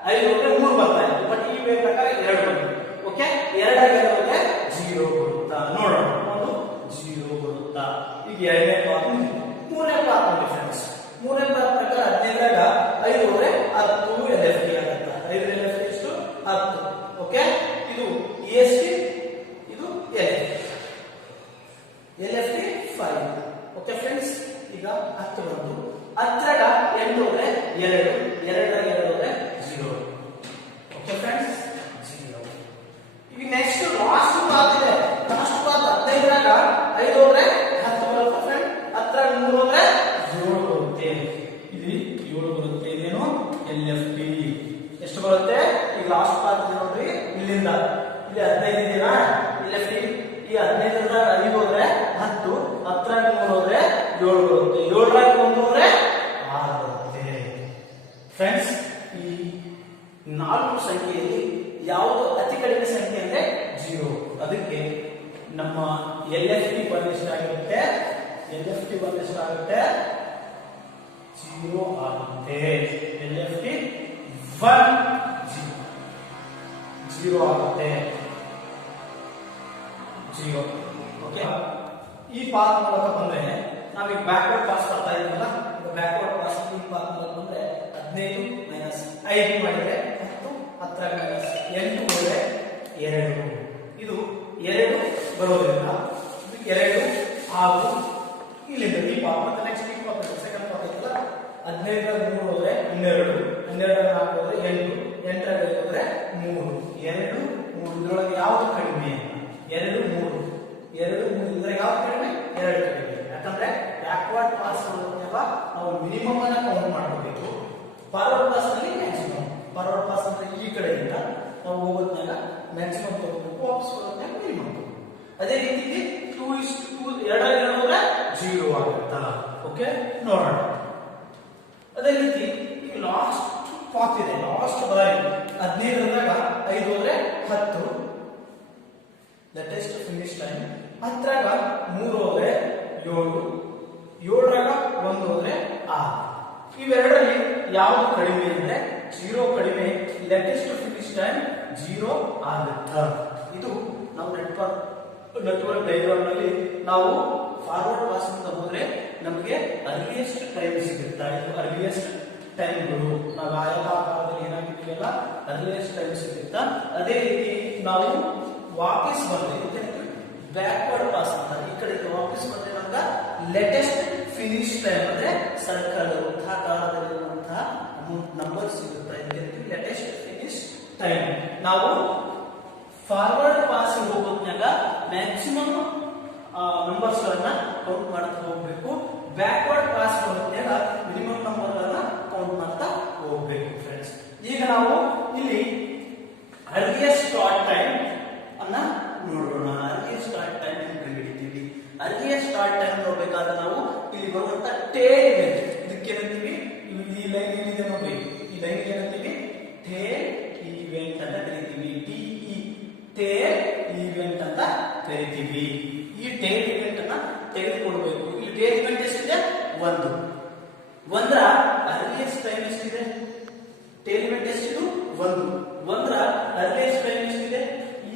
5 ಹೋದ್ರೆ 3 ಬರ್ತಾ ಇತ್ತು. ಬಟ್ ಈ ವೇ ಪ್ರಕಾರ 2 ಬಂತು. ಓಕೆ, 2ರಾಗ 2 ಹೋದ್ರೆ 0 ಬರುತ್ತಾ ನೋಡೋಣ. ಒಂದು 0 ಬರುತ್ತಾ. ಈಗ 2ನೇ ಪಾತ್, 3ನೇ ಪಾತ್ ನೋಡಿ ಫ್ರೆಂಡ್ಸ್. 3ನೇ ಪಾತ್ ಪ್ರಕಾರ 15ರಾಗ 5 ಹೋದ್ರೆ 10 LFT ಆಗುತ್ತೆ. 5 LFT ಎಷ್ಟು? 10. ಓಕೆ, ಇದು EST, ಇದು LFT 5. ಓಕೆ ಫ್ರೆಂಡ್ಸ್, ಈಗ 10 ಬಂತು. 10ರಾಗ 8 ಹೋದ್ರೆ 2, 2ರಾಗ 2 ಹೋದ್ರೆ 0. Okay friends, 0. ಈಗ ನೆಕ್ಸ್ಟ್ ಲಾಸ್ಟ್ ಪಾತ್ ಇದೆ. ಲಾಸ್ಟ್ ಪಾತ್ 15ರಾಗ 5 ಹೋದ್ರೆ 10 ಬರುತ್ತೆ ಫ್ರೆಂಡ್. 10ರಾಗ 3 ಹೋದ್ರೆ 7 ಬರುತ್ತೆ. ಇಲ್ಲಿ 7 ಬರುತ್ತೆ. ಇದೇನು? LFT. ಎಷ್ಟು ಬರುತ್ತೆ? ಈಗ ಲಾಸ್ಟ್ ಪಾತ್ ನೋಡ್ರಿ, ಇಲ್ಲಿಂದ ಇಲ್ಲಿ 15 ಇದೆಯಾ LFT. ಈ 15ರಿಂದ 5 ಹೋದ್ರೆ 10, 10ರಾಗ 3 ಹೋದ್ರೆ 7 ಬರುತ್ತೆ. 7ರಾಗ 1 ಹೋದ್ರೆ 6 ಬರುತ್ತೆ. ಫ್ರೆಂಡ್ಸ್, ಈ 4 ಸಂಖ್ಯೆಯಲ್ಲಿ ಯಾವುದು ಅತಿ ಕಡಿಮೆ ಸಂಖ್ಯೆ ಅಂದ್ರೆ 0. ಅದಕ್ಕೆ ನಮ್ಮ LFT ಬಂದು ಎಷ್ಟಾಗುತ್ತೆ? LFT ಬಂದು ಎಷ್ಟಾಗುತ್ತೆ? 0 ಆಗುತ್ತೆ. LFT 1 0 ಆಗುತ್ತೆ. 0. ಓಕೆ, ಈ ಪಾತ್ ಮೂಲಕ ಬಂದ್ರೆ ನಾವೀಗ ಬ್ಯಾಕ್ವರ್ಡ್ ಪಾಸ್ ಬರ್ತಾ ಇದೀವಲ್ಲ. ಬ್ಯಾಕ್ವರ್ಡ್ ಪಾಸ್ ಈ ಪಾತ್ ಮೂಲಕ ಬಂದ್ರೆ 15 ಮೈನಸ್ 5 ಮಾಡಿದ್ರೆ 10, 10ರಾಗ ಮೈನಸ್ 8 ಹೋದ್ರೆ 2. ಇದು 2 ಬರೋದ್ರಿಂದ ಇದಕ್ಕೆ 2 ಹಾಗೂ ಇಲ್ಲಿಂದ ಈ ಪಾತ್ ಮತ್ತೆ ನೆಕ್ಸ್ಟ್ ಈ ಪಾತ್ ಸೆಕೆಂಡ್ ಪಾತ್ ಐತಲ್ಲ. 15ರಾಗ 3 ಹೋದ್ರೆ 12, 12ರಾಗ 4 ಹೋದ್ರೆ 8, 8ರಾಗ 5 ಹೋದ್ರೆ 3. 2, 3 ಇದರೊಳಗೆ ಯಾವ್ದು ಕಡಿಮೆ? 2, 3. 2, 3 ಇದ್ರಾಗ ಯಾವ್ದು ಕಡಿಮೆ? 2 ಕಡಿಮೆ. ಯಾಕಂದ್ರೆ ಬ್ಯಾಕ್ವರ್ಡ್ ಪಾಸ್ ನಾವು ಮಿನಿಮಮ್ ಅನ್ನ ಕೌಂಟ್ ಮಾಡಬೇಕು. ಫಾರ್ವರ್ಡ್ ಪಾಸ್ ನಲ್ಲಿ ಮ್ಯಾಕ್ಸಿಮಮ್. ಫಾರ್ವರ್ಡ್ ಪಾಸ್ ಅಂದ್ರೆ ಈ ಕಡೆಯಿಂದ ನಾವು ಹೋಗೋದ್ನಾಗ ಮ್ಯಾಕ್ಸಿಮಮ್ ತಗೋಬೇಕು, ವಾಪಸ್ ಬರೋದ್ನಾಗ ಮಿನಿಮಮ್. ಅದೇ ರೀತಿ 2:2 2ರಾಗ 2 ಹೋದ್ರೆ 0 ಆಗುತ್ತಾ? ಓಕೆ, ನೋಡೋಣ. ಅದೇ ರೀತಿ ಈಗ ಲಾಸ್ಟ್ ಪಾತ್ ಇದೆ. ಲಾಸ್ಟ್ ಬರ 15ರಿಂದ 5 ಹೋದ್ರೆ 10, ಲೇಟೆಸ್ಟ್ ಫಿನಿಶ್ ಟೈಮ್. 10ರಾಗ 3 ಹೋದ್ರೆ 7 7ರಾಗ 1 ಅಂದ್ರೆ 6. ಇವೆರಡರಲ್ಲಿ ಯಾವುದು ಕಡಿಮೆ ಅಂದ್ರೆ 0 ಕಡಿಮೆ. ಲೇಟೆಸ್ಟ್ ಫಿನಿಶ್ ಟೈಮ್ 0 ಆಗುತ್ತೆ. ಇದು ನಾವು ನೆಟ್ವರ್ಕ್ ಡಯಾಗ್ರಾಮ್ ನಲ್ಲಿ ನಾವು ಫಾರ್ವರ್ಡ್ ಪಾಸ್ ಅಂತ ಹೋದ್ರೆ ನಮಗೆ ಅರ್ಲಿಯೆಸ್ಟ್ ಟೈಮ್ ಸಿಗುತ್ತೆ. ಇದು ಅರ್ಲಿಯೆಸ್ಟ್ ಟೈಮ್ಗಳು. ನಾವು ಆಯತಾಕಾರದಲ್ಲಿ ಏನಾಗಿದ್ದೀವಲ್ಲ ಅರ್ಲಿಯೆಸ್ಟ್ ಟೈಮ್ ಸಿಗುತ್ತಾ. ಅದೇ ರೀತಿ ನಾವು ವಾಪಸ್ ಬಂದ್ರೆ ಬ್ಯಾಕ್ವರ್ಡ್ ಪಾಸ್ ಅಂತ ಈ ಕಡೆ ವಾಪಸ್ ಬಂದ್ರೆ ನಮ್ಗೆ ಲೇಟೆಸ್ಟ್ ಫಿನಿಶ್ ಟೈಮ್ ಅಂದ್ರೆ ಸರ್ಕಲ್ ವೃತ್ತಾಕಾರದಲ್ಲಿರುವಂತಹ ನಂಬರ್ ಸಿಗುತ್ತೆ. Latest finish time. ನಾವು ಫಾರ್ವರ್ಡ್ ಪಾಸ್ ಹೋಗೋದ್ನಾಗ ಮ್ಯಾಕ್ಸಿಮಮ್ ನಂಬರ್ಸ್ ಗಳನ್ನ ಕೌಂಟ್ ಮಾಡ್ತಾ ಹೋಗ್ಬೇಕು. ಬ್ಯಾಕ್ವರ್ಡ್ ಪಾಸ್ ಹೋಗೋದ್ನಾಗ ಮಿನಿಮಮ್ ನಂಬರ್ ಗಳನ್ನ ಕೌಂಟ್ ಮಾಡ್ತಾ ಹೋಗ್ಬೇಕು ಫ್ರೆಂಡ್ಸ್. ಈಗ ನಾವು ಇಲ್ಲಿ ಅರ್ಲಿಯೆಸ್ಟ್ ಸ್ಟಾರ್ಟ್ ಟೈಮ್ ಅನ್ನ ನೋಡೋಣ. ಅರ್ಲಿಯೆಸ್ಟ್ ಸ್ಟಾರ್ಟ್ ಟೈಮ್ ಕಂಡುಹಿಡಿತೀವಿ. ಅರ್ಲಿಯೆಸ್ಟ್ ಸ್ಟಾರ್ಟ್ ಟೈಮ್ ನೋಡ್ಬೇಕಾದ್ರೆ ನಾವು ಇಲ್ಲಿ ಬರುವಂತ ಟೇಲ್ ಇವೆಂಟ್ ಇದಕ್ಕೆ ಏನಂತೀವಿ, ಈ ಲೈನ್ ಏನಿದೆ ನೋಡಿ, ಈ ಲೈನ್ ಏನಂತೀವಿ ಟೇಲ್ ಇವೆಂಟ್ ಅಂತ ಕರಿತೀವಿ. ಟೇಲ್ ಇವೆಂಟ್ ಅಂತ ಕರಿತೀವಿ. ಈ ಟೇಲ್ ಇವೆಂಟ್ ಅನ್ನ ತೆಗೆದುಕೊಳ್ಬೇಕು. ಈ ಟೇಲ್ ಇವೆಂಟ್ ಎಷ್ಟಿದೆ? 1. 1ರ ಅರ್ಲಿಯೆಸ್ಟ್ ಟೈಮ್ ಎಷ್ಟಿದೆ? ಟೇಲ್ ಇವೆಂಟ್ ಎಷ್ಟಿದು? 1. 1ರ ಅರ್ಲಿಯೆಸ್ಟ್ ಟೈಮ್ ಎಷ್ಟಿದೆ?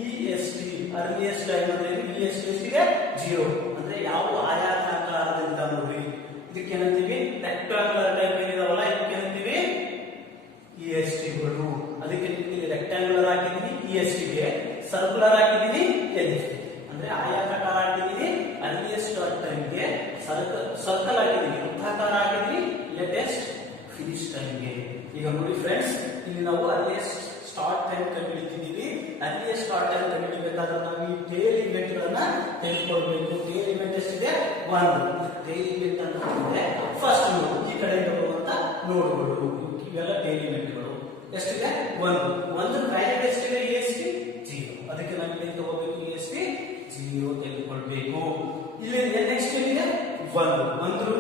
EST. ಅರ್ಲಿಯೆಸ್ಟ್ ಟೈಮ್ ಅಂದ್ರೆ EST ಎಷ್ಟಿದೆ? 0. ಅಂದ್ರೆ ಯಾವ ಆಯತಾಕಾರದಿಂದ ನೋಡ್ರಿ ಇದಕ್ಕೆ ಏನಂತೀವಿ ರೆಕ್ಟಾಂಗುಲರ್ ಟೈಪ್ ಏನಿದಾವಲ್ಲ ಇದಕ್ಕೆ ಏನಂತೀವಿ EST ಗಳು. ಅದಕ್ಕೆ ಇಲ್ಲಿ ರೆಕ್ಟಾಂಗುಲರ್ ಹಾಕಿದೀನಿ EST ಗೆ, ಸರ್ಕ್ಯುಲರ್ ಹಾಕಿದೀನಿ LST. ಅಂದ್ರೆ ಆಯತಾಕಾರ ಹಾಕಿದೀನಿ ಅರ್ಲಿಯೆಸ್ಟ್ ಸ್ಟಾರ್ಟ್ ಟೈಮ್ ಗೆ, ಸರ್ಕಲ್ ಹಾಕಿದೀನಿ ವೃತ್ತಾಕಾರ ಹಾಕಿದೀನಿ ಲೇಟೆಸ್ಟ್ ಫಿನಿಶ್ ಟೈಮ್ ಗೆ. ಈಗ ನೋಡಿ ಫ್ರೆಂಡ್ಸ್, ಇಲ್ಲಿ ನಾವು ಅರ್ಲಿಯೆಸ್ಟ್ ಸ್ಟಾರ್ಟ್ ಟೈಮ್ ಕಂಡುಹಿಡಿತಿದ್ದೀವಿ. ಅರ್ಲಿಯೆಸ್ಟ್ ಸ್ಟಾರ್ಟ್ ಟೈಮ್ ಕಂಡುಹಿಡಿಬೇಕಾದ್ರೆ ನಾವು ಈ ಟೇಲ್ ಇವೆಂಟ್ ಗಳನ್ನ ತೆಗೆದುಕೊಳ್ಬೇಕು. ಟೇಲ್ ಇವೆಂಟ್ ಎಷ್ಟಿದೆ? 1. ಟೇಲ್ ಇವೆಂಟ್ ಅಂತ ಹೇಳಿದ್ರೆ ಫಸ್ಟ್ ನೋಡ್, ಈ ಕಡೆ ಬರುವಂತ ನೋಡ್ಗಳು ಇವೆಲ್ಲ ಟೇಲ್ ಇವೆಂಟ್ಗಳು. ಎಷ್ಟಿದೆ? 1. 1 ವ್ಯಾಲ್ಯೂ ಎಷ್ಟಿದೆ? EST 0. ಅದಕ್ಕೆ ನಾವು ಇಲ್ಲಿ ತಗೋಬೇಕು EST 0 ತೆಗೆದುಕೊಳ್ಬೇಕು. ಇಲ್ಲಿ ನೆಕ್ಸ್ಟ್ ಏನಿದೆ? 1. 1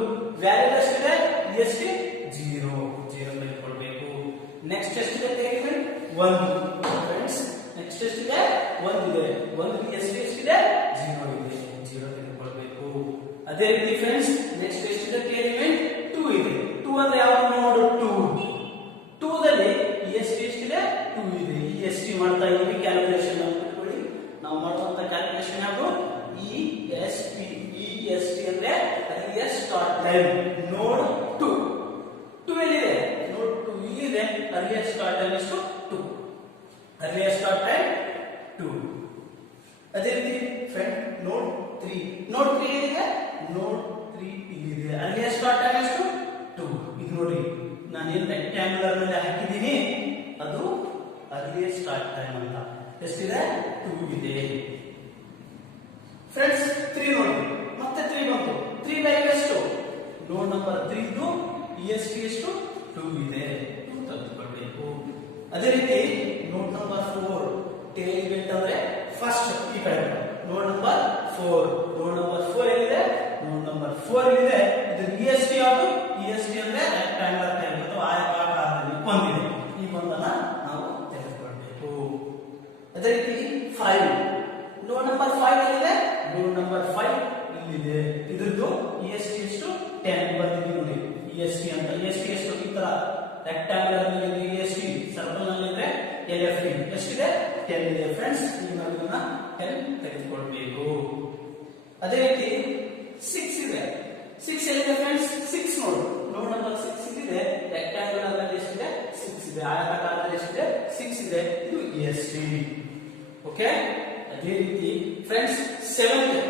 ವ್ಯಾಲ್ಯೂ ಎಷ್ಟಿದೆ? EST 0 ತೆಗೆದುಕೊಳ್ಬೇಕು. ನೆಕ್ಸ್ಟ್ ಎಷ್ಟಿದೆ? Tail event 1 friends. ನೆಕ್ಸ್ಟ್ ಎಷ್ಟಿದೆ? 1 ಇದೆ. 1 EST ಎಷ್ಟಿದೆ? 0 ಇದೆ. 0 ತೆಗೆದುಕೊಳ್ಬೇಕು. ಅದೇ ರೀತಿ ಫ್ರೆಂಡ್ಸ್ ನೆಕ್ಸ್ಟ್ ಎಷ್ಟಿದೆ? ಟೇಲ್ ಇವೆಂಟ್ 2 ಇದೆ. 2 ಅಂದ್ರೆ ಯಾವ ನೋಡು? 2 ದಲ್ಲಿ EST ಎಷ್ಟಿದೆ? 2 ಇದೆ. EST ಮಾಡ್ತಾ ಇದೀವಿ ಕ್ಯಾಲ್ಕುಲೇಷನ್ ಮಾಡ್ಕೊಳ್ಳಿ. ನಾವು ಮಾಡುವಂತ ಕ್ಯಾಲ್ಕುಲೇಷನ್ ಯಾವುದು? EST ಅಂದ್ರೆ ಅರ್ಲಿಯೆಸ್ಟ್ ಸ್ಟಾರ್ಟ್ ಟೈಮ್. ನೋಡ್ 2 ಎಲ್ಲಿದೆ? ನೋಡ್ 2 ಇಲ್ಲಿದೆ. ಅರ್ಲಿಯೆಸ್ಟ್ ಸ್ಟಾರ್ಟ್ ಟೈಮ್ ಎಷ್ಟು? 2. Earliest start time 2. ಅದೇ ರೀತಿ ಫ್ರೆಂಡ್ ನೋಡ್ 3 ಎಲ್ಲಿದೆ? ನೋಡ್ 3 ಇಲ್ಲಿದೆ. ಅರ್ಲಿಯೆಸ್ಟ್ ಸ್ಟಾರ್ಟ್ ಟೈಮ್ ಎಷ್ಟು? 2. ಇದು ನೋಡಿ ನಾನು ಏನು ರೆಕ್ಟಾಂಗುಲರ್ ನಲ್ಲಿ ಹಾಕಿದ್ದೀನಿ ಅದು ಅರ್ಲಿಯೆಸ್ಟ್ ಸ್ಟಾರ್ಟ್ ಟೈಮ್ ಅಂತ. ಎಷ್ಟಿದೆ? 2 ಇದೆ ಫ್ರೆಂಡ್ಸ್. 3 ನೋಡಿ, ಮತ್ತೆ 3 ಬಂತು. 3 ವ್ಯಾಲ್ಯೂ ಎಷ್ಟು? ನೋಡ್ ನಂಬರ್ 3 ಇದು EST ಎಷ್ಟು? 2 ಇದೆ. 2 ತೆಗೆದುಕೊಳ್ಬೇಕು. ಅದೇ ರೀತಿ ನೋಡ್ ನಂಬರ್ 4 ಟೇಲ್ ಇವೆಂಟ್ ಅಂದ್ರೆ ಫಸ್ಟ್ ಈ ಕಡೆ ನೋಡ್ ನಂಬರ್ 4. ನೋಡ್ ನಂಬರ್ 4 ಎಲ್ಲಿದೆ? ನೋಡ್ ನಂಬರ್ 4 ಇಲ್ಲಿದೆ. ಇದು EST ಯಾವುದು? EST ಅಂದ್ರೆ ರೆಕ್ಟಾಂಗುಲರ್ ಟೈಮ್ ಅಥವಾ ಆಯತಾಕಾರದಲ್ಲಿ ಹೊಂದಿದೆ. ಈ ಒಂದನ್ನ ನಾವು ತೆಗೆದುಕೊಳ್ಬೇಕು. ಅದೇ ರೀತಿ 5 ನೋಡ್ ನಂಬರ್ 5 ಎಲ್ಲಿದೆ? ನೋಡ್ ನಂಬರ್ 5 ಇಲ್ಲಿದೆ. ಇದ್ರದ್ದು EST ಎಷ್ಟು? 10 ಬರ್ತಿದ್ದೀವಿ ನೋಡಿ. EST ಅಂತ EST ಎಷ್ಟು? ಈ ತರ ರೆಕ್ಟಾಂಗುಲರ್ ನಲ್ಲಿ EST, ಸರ್ಕಲ್ ನಲ್ಲಿ ಇದ್ರೆ LFT ಎಷ್ಟಿದೆ? 10 ಇದೆ ಫ್ರೆಂಡ್ಸ್. ಈಗ ನಾವು ಇದನ್ನ 10 ತೆಗೆದುಕೊಳ್ಬೇಕು. ಅದೇ ರೀತಿ 6 ಇದೆ. 6 ಎಲ್ಲಿದೆ ಫ್ರೆಂಡ್ಸ್? 6 ನೋಡ್ ನಂಬರ್ 6 ಇಲ್ಲಿದೆ. ರೆಕ್ಟಾಂಗುಲರ್ ನಲ್ಲಿ ಎಷ್ಟಿದೆ? 6 ಇದೆ. ಆಯತಾಕಾರದಲ್ಲಿ ಎಷ್ಟಿದೆ? 6 ಇದೆ. ಇದು EST. ಓಕೆ. ಅದೇ ರೀತಿ ಫ್ರೆಂಡ್ಸ್ 7 ಇದೆ.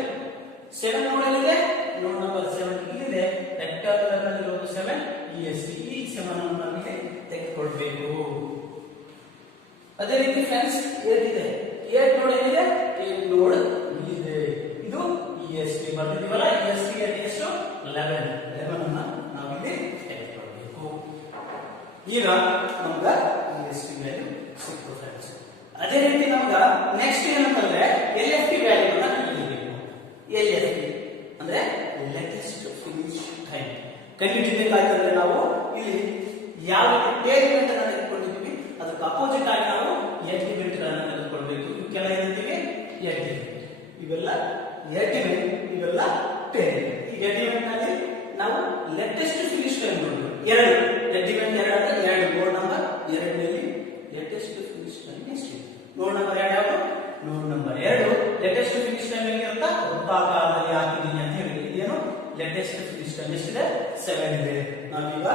7 ನೋಡ್ ಎಲ್ಲಿದೆ? ನೋಡ್ ನಂಬರ್ 7 ಇಲ್ಲಿದೆ. ರೆಕ್ಟಾಂಗುಲರ್ ನಲ್ಲಿ ಇರೋದು 7 EST. ಈ 7 ಅನ್ನು ನಮಗೆ ತೆಗೆದುಕೊಳ್ಬೇಕು. ಅದೇ ರೀತಿ ಫ್ರೆಂಡ್ಸ್ 8 ಇದೆ. 8 ನೋಡ್ ಏನಿದೆ? 8 ನೋಡ್ ಇಲ್ಲಿದೆ. ಇದು EST ಬರ್ತಿದೀವಲ್ಲ. EST ಗೆ ಎಷ್ಟು? 11 ಅನ್ನ ನಾವು ಇಲ್ಲಿ ತೆಗೆದುಕೊಳ್ಬೇಕು. ಈಗ ನಮ್ಗ EST ವ್ಯಾಲ್ಯೂ ಸಿಕ್ತು ಫ್ರೆಂಡ್ಸ್. ಅದೇ ರೀತಿ ನಮ್ಗ ನೆಕ್ಸ್ಟ್ ಏನಂತಂದ್ರೆ LFT ವ್ಯಾಲ್ಯೂ ಅನ್ನ ಕಂಡುಹಿಡಿಯಬೇಕು. LFT ಅಂದ್ರೆ ಲೇಟೆಸ್ಟ್ ಫಿನಿಶ್ ಟೈಮ್ ಕಂಡುಹಿಡಿಯಬೇಕಾದ್ರೆ ನಾವು ಇಲ್ಲಿ ಯಾವ ಟೇಲ್ ಇವೆಂಟ್ ಅನ್ನು ತೆಗೆದುಕೊಂಡಿದ್ದೀವಿ ಅದಕ್ಕೆ ಅಪೋಸಿಟ್ ಆಗಿ ನಾವು ಎಡ್ ಇವೆಂಟ್ ಗಳನ್ನು ತೆಗೆದುಕೊಳ್ಬೇಕು. ಇವಕ್ಕೆಲ್ಲ ಏನಂತೀವಿ? Ed event. ಇವೆಲ್ಲ ಎಡ್ ಇವೆಂಟ್, ಇವೆಲ್ಲ ಟೇಲ್. ಈಗ ಲೇಟೆಸ್ಟ್ ಫಿನಿಶ್ ಟೈಮ್ ಎಷ್ಟಿದೆ 7 ಇದೆ. ನಾವೀಗ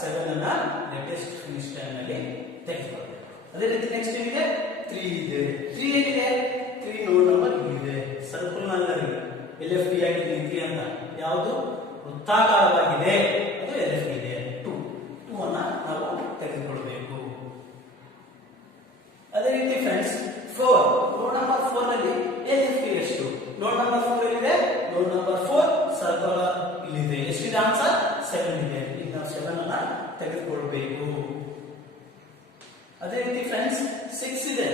7 ಅನ್ನ ಲೇಟೆಸ್ಟ್ ಫಿನಿಶ್ ಟೈಮ್ ನಲ್ಲಿ ತೆಗೆದುಕೊಳ್ಳಬೇಕು. ಅದೇ ರೀತಿ ನೆಕ್ಸ್ಟ್ ಏನಿದೆ 3 ಇದೆ. 3 ಏನಿದೆ 3 ನೋಡ್ ನಂಬರ್ ಇದೆ. ಸರ್ಕಲ್ ನಲ್ಲಿ LFT ಆಗಿದೆ 3 ಅಂತ. ಯಾವುದು ವೃತ್ತಾಕಾರವಾಗಿದೆ ಅದು LFT ಇದೆ. 2 ಅನ್ನ ನಾವು ತೆಗೆದುಕೊಳ್ಳಬೇಕು. ಅದೇ ರೀತಿ ಫ್ರೆಂಡ್ಸ್ 4 ನೋಡ್ ನಂಬರ್ 4 ನಲ್ಲಿ LFT ಎಷ್ಟು? ನೋಡ್ ನಂಬರ್ 4 ಎಲ್ಲಿದೆ? ನೋಡ್ ನಂಬರ್ 4 ಸರ್ಕಲ್ ಇಲ್ಲಿದೆ. ಎಷ್ಟಿದೆ ಆನ್ಸರ್ 7 ಇದೆ. ಈಗ ನಾವು 7 ಅನ್ನ ತೆಗೆದುಕೊಳ್ಳಬೇಕು. ಅದೇ ರೀತಿ ಫ್ರೆಂಡ್ಸ್ 6 ಇದೆ.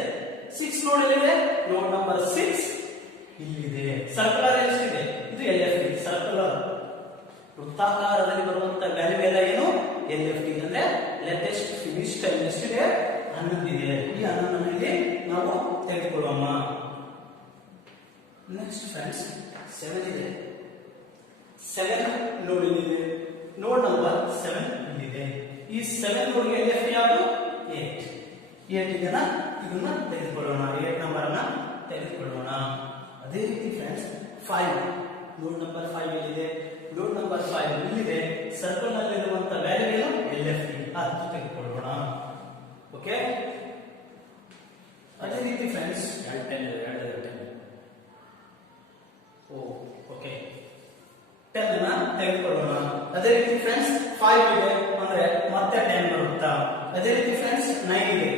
6 ನೋಡ್ ಎಲ್ಲಿದೆ? ನೋಡ್ ನಂಬರ್ 6 ಇಲ್ಲಿದೆ. ಸರ್ಕುಲರ್ ಎಷ್ಟಿದೆ? ಇದು LFT. ಸರ್ಕುಲರ್ ವೃತ್ತಾಕಾರದಲ್ಲಿ ಬರುವಂತ ವ್ಯಾಲ್ಯೂ ಎಲ್ಲ ಏನು? LFT ಅಂದ್ರೆ ಲೇಟೆಸ್ಟ್ ಫಿನಿಶ್ ಟೈಮ್ ಎಷ್ಟಿದೆ? 11 ಇದೆ. ಈ 11 ನಲ್ಲಿ ನಾವು ತೆಗೆದುಕೊಳ್ಳೋಣ. ನೆಕ್ಸ್ಟ್ ಫ್ರೆಂಡ್ಸ್ 7 ಇದೆ. 7 ನೋಡ್ ಇಲ್ಲಿದೆ. ನೋಡ್ ನಂಬರ್ 7 ಇಲ್ಲಿದೆ. ಈ 7 ನೋಡ್ಗೆ LFT ಯಾವುದು? 8. 8 ಇದನ್ನ ತೆಗೆದುಕೊಳ್ಳೋಣ. 8 ನಂಬರ್ ಅನ್ನ ತೆಗೆದುಕೊಳ್ಳೋಣ. ಅದೇ ರೀತಿ ಫ್ರೆಂಡ್ಸ್ 5 ನೋಡ್ ನಂಬರ್ 5 ಇಲ್ಲಿದೆ. ನೋಡ್ ನಂಬರ್ 5 ಇಲ್ಲಿದೆ. ಸರ್ಕಲ್ ನಲ್ಲಿರುವಂತ ವ್ಯಾಲ್ಯೂ ಏನು? LFT. ಅದು ತೆಗೆದುಕೊಳ್ಳೋಣ. ಓಕೆ. ಅದೇ ರೀತಿ ಫ್ರೆಂಡ್ಸ್ 10 ಓಕೆ 10 ಅನ್ನ ತೆಗೆದುಕೊಳ್ಳೋಣ. ಅದೇ ರೀತಿ ಫ್ರೆಂಡ್ಸ್ 5 ಇದೆ ಅಂದ್ರೆ ಮತ್ತೆ 10 ಬರುತ್ತಾ? ಅದೇ ರೀತಿ ಫ್ರೆಂಡ್ಸ್ 9 ಇದೆ.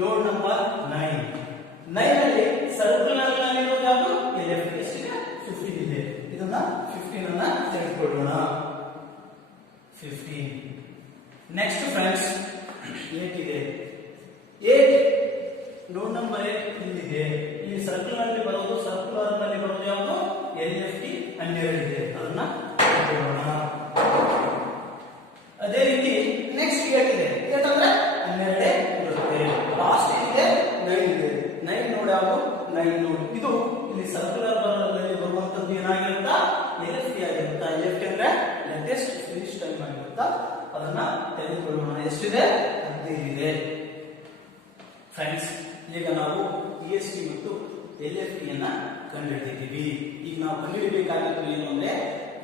ನೋಡ್ ನಂಬರ್ 9 ಅಲ್ಲಿ ಸರ್ಕಲ್ ನಲ್ಲಿರೋದು ಯಾವುದು? LFT ಎಷ್ಟಿದೆ? 15 ಇದೆ. ಇದನ್ನ 15 ಅನ್ನ ತೆಗೆದುಕೊಳ್ಳೋಣ. 15. ನೆಕ್ಸ್ಟ್ ಫ್ರೆಂಡ್ಸ್ 8 ಇದೆ. 8 ನೋಡ್ ನಂಬರ್ 8 ಇಲ್ಲಿದೆ. ಈ ಸರ್ಕಲ್ ನಲ್ಲಿ ಬರೋದು ಸರ್ಕುಲರ್ ನಲ್ಲಿ ಬರೋದು ಯಾವುದು? LFT 12 ಇದೆ. ಅದನ್ನ ತೆಗೆದುಕೊಳ್ಳೋಣ. ಅದೇ ರೀತಿ ನೆಕ್ಸ್ಟ್ 8 ಇದೆ. 8 ಅಂದ್ರೆ 12 ಇರುತ್ತೆ. ಲಾಸ್ಟ್ ಇದೆ 9 ಇದೆ. 9 ನೋಡ್ ಯಾವುದು? 9 ನೋಡ್ ಇದು ಇಲ್ಲಿ ಸರ್ಕುಲರ್ ನಲ್ಲಿ ಬರುವಂತದ್ದು ಏನಾಗಿರುತ್ತಾ? LFT ಆಗಿರುತ್ತಾ? LFT ಅಂದ್ರೆ ಲೇಟೆಸ್ಟ್ ಫಿನಿಶ್ ಟೈಮ್ ಆಗಿರುತ್ತಾ? ಅದನ್ನ ತೆಗೆದುಕೊಳ್ಳೋಣ. ಎಷ್ಟಿದೆ? 15 ಇದೆ. ಫ್ರೆಂಡ್ಸ್ ಈಗ ನಾವು EST ಮತ್ತು LFT ಅನ್ನ ಕಂಡುಹಿಡಿದಿದ್ದೀವಿ. ಈಗ ನಾವು ಕಂಡುಹಿಡಿಯಬೇಕಾಗಿದ್ದು ಏನು ಅಂದ್ರೆ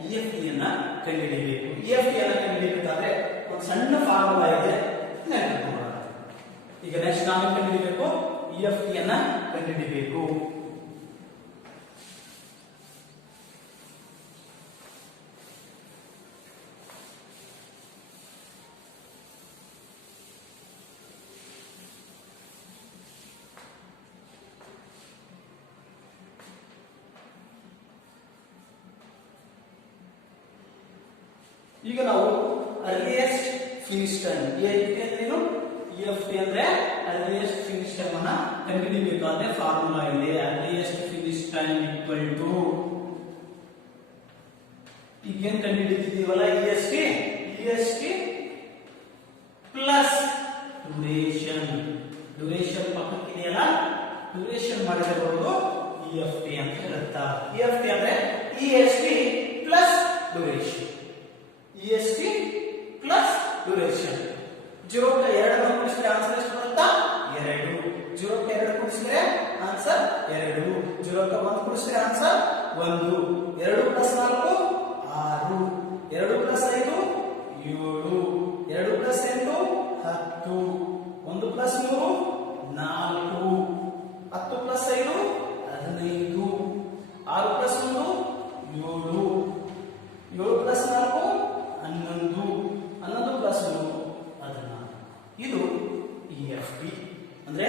EFT ಅನ್ನ ಕಂಡುಹಿಡಿಯಬೇಕು. EFT ಅನ್ನ ಕಂಡುಹಿಡಿಯಬೇಕಾದ್ರೆ ಒಂದು ಸಣ್ಣ ಫಾರ್ಮುಲಾ ಇದೆ, ನೆನಪಿಟ್ಕೊಳ್ಳೋಣ. ಈಗ ನೆಕ್ಸ್ಟ್ ನಾವು ಕಂಡುಹಿಡಿಯಬೇಕು EFT ಅನ್ನ ಕಂಡುಹಿಡಿಯಬೇಕು. ಈಗ ನಾವು ಅರ್ಲಿಯೆಸ್ಟ್ ಫಿನಿಶ್ ಟೈಮ್ ಏನು EFT ಅಂದ್ರೆ ಅರ್ಲಿಯೆಸ್ಟ್ ಫಿನಿಶ್ ಟೈಮ್ ಅನ್ನ ಕಂಡುಹಿಡಿಯಬೇಕಾದ್ರೆ ಫಾರ್ಮುಲಾ ಇದೆ. Earliest finish time equal to ಈಗ ಏನ್ ಕಂಡುಹಿಡಿದಿದ್ದೀವಲ್ಲ EST ಪ್ಲಸ್ ಡ್ಯೂರೇಷನ್ ಪಕ್ಕಕ್ಕಿದೆಯಲ್ಲ, ಡ್ಯೂರೇಷನ್ ಮಾಡಿದ್ರೆ ಬರೋದು EFT ಅಂತ ಹೇಳುತ್ತಾ. EFT ಅಂದ್ರೆ EST plus duration. EST plus duration. 0 ಕ್ಕೆ 2 ಅನ್ನು ಕೂಡಿಸಿದ್ರೆ ಆನ್ಸರ್ ಎಷ್ಟು ಬರುತ್ತಾ? 2. 0 ಕ್ಕೆ 2 ಕೂಡಿಸಿದ್ರೆ ಆನ್ಸರ್ 2. 0 ಕ್ಕೆ 1 ಕೂಡಿಸಿದ್ರೆ answer 1. 2 plus 4 6. 2 plus 5 7. 2 plus 8 10. 1 plus 3 4. 10 plus 5 15. 6 plus 1 7. 7 plus 4 11. 11 plus 3 16. ಇದು EFT ಅಂದ್ರೆ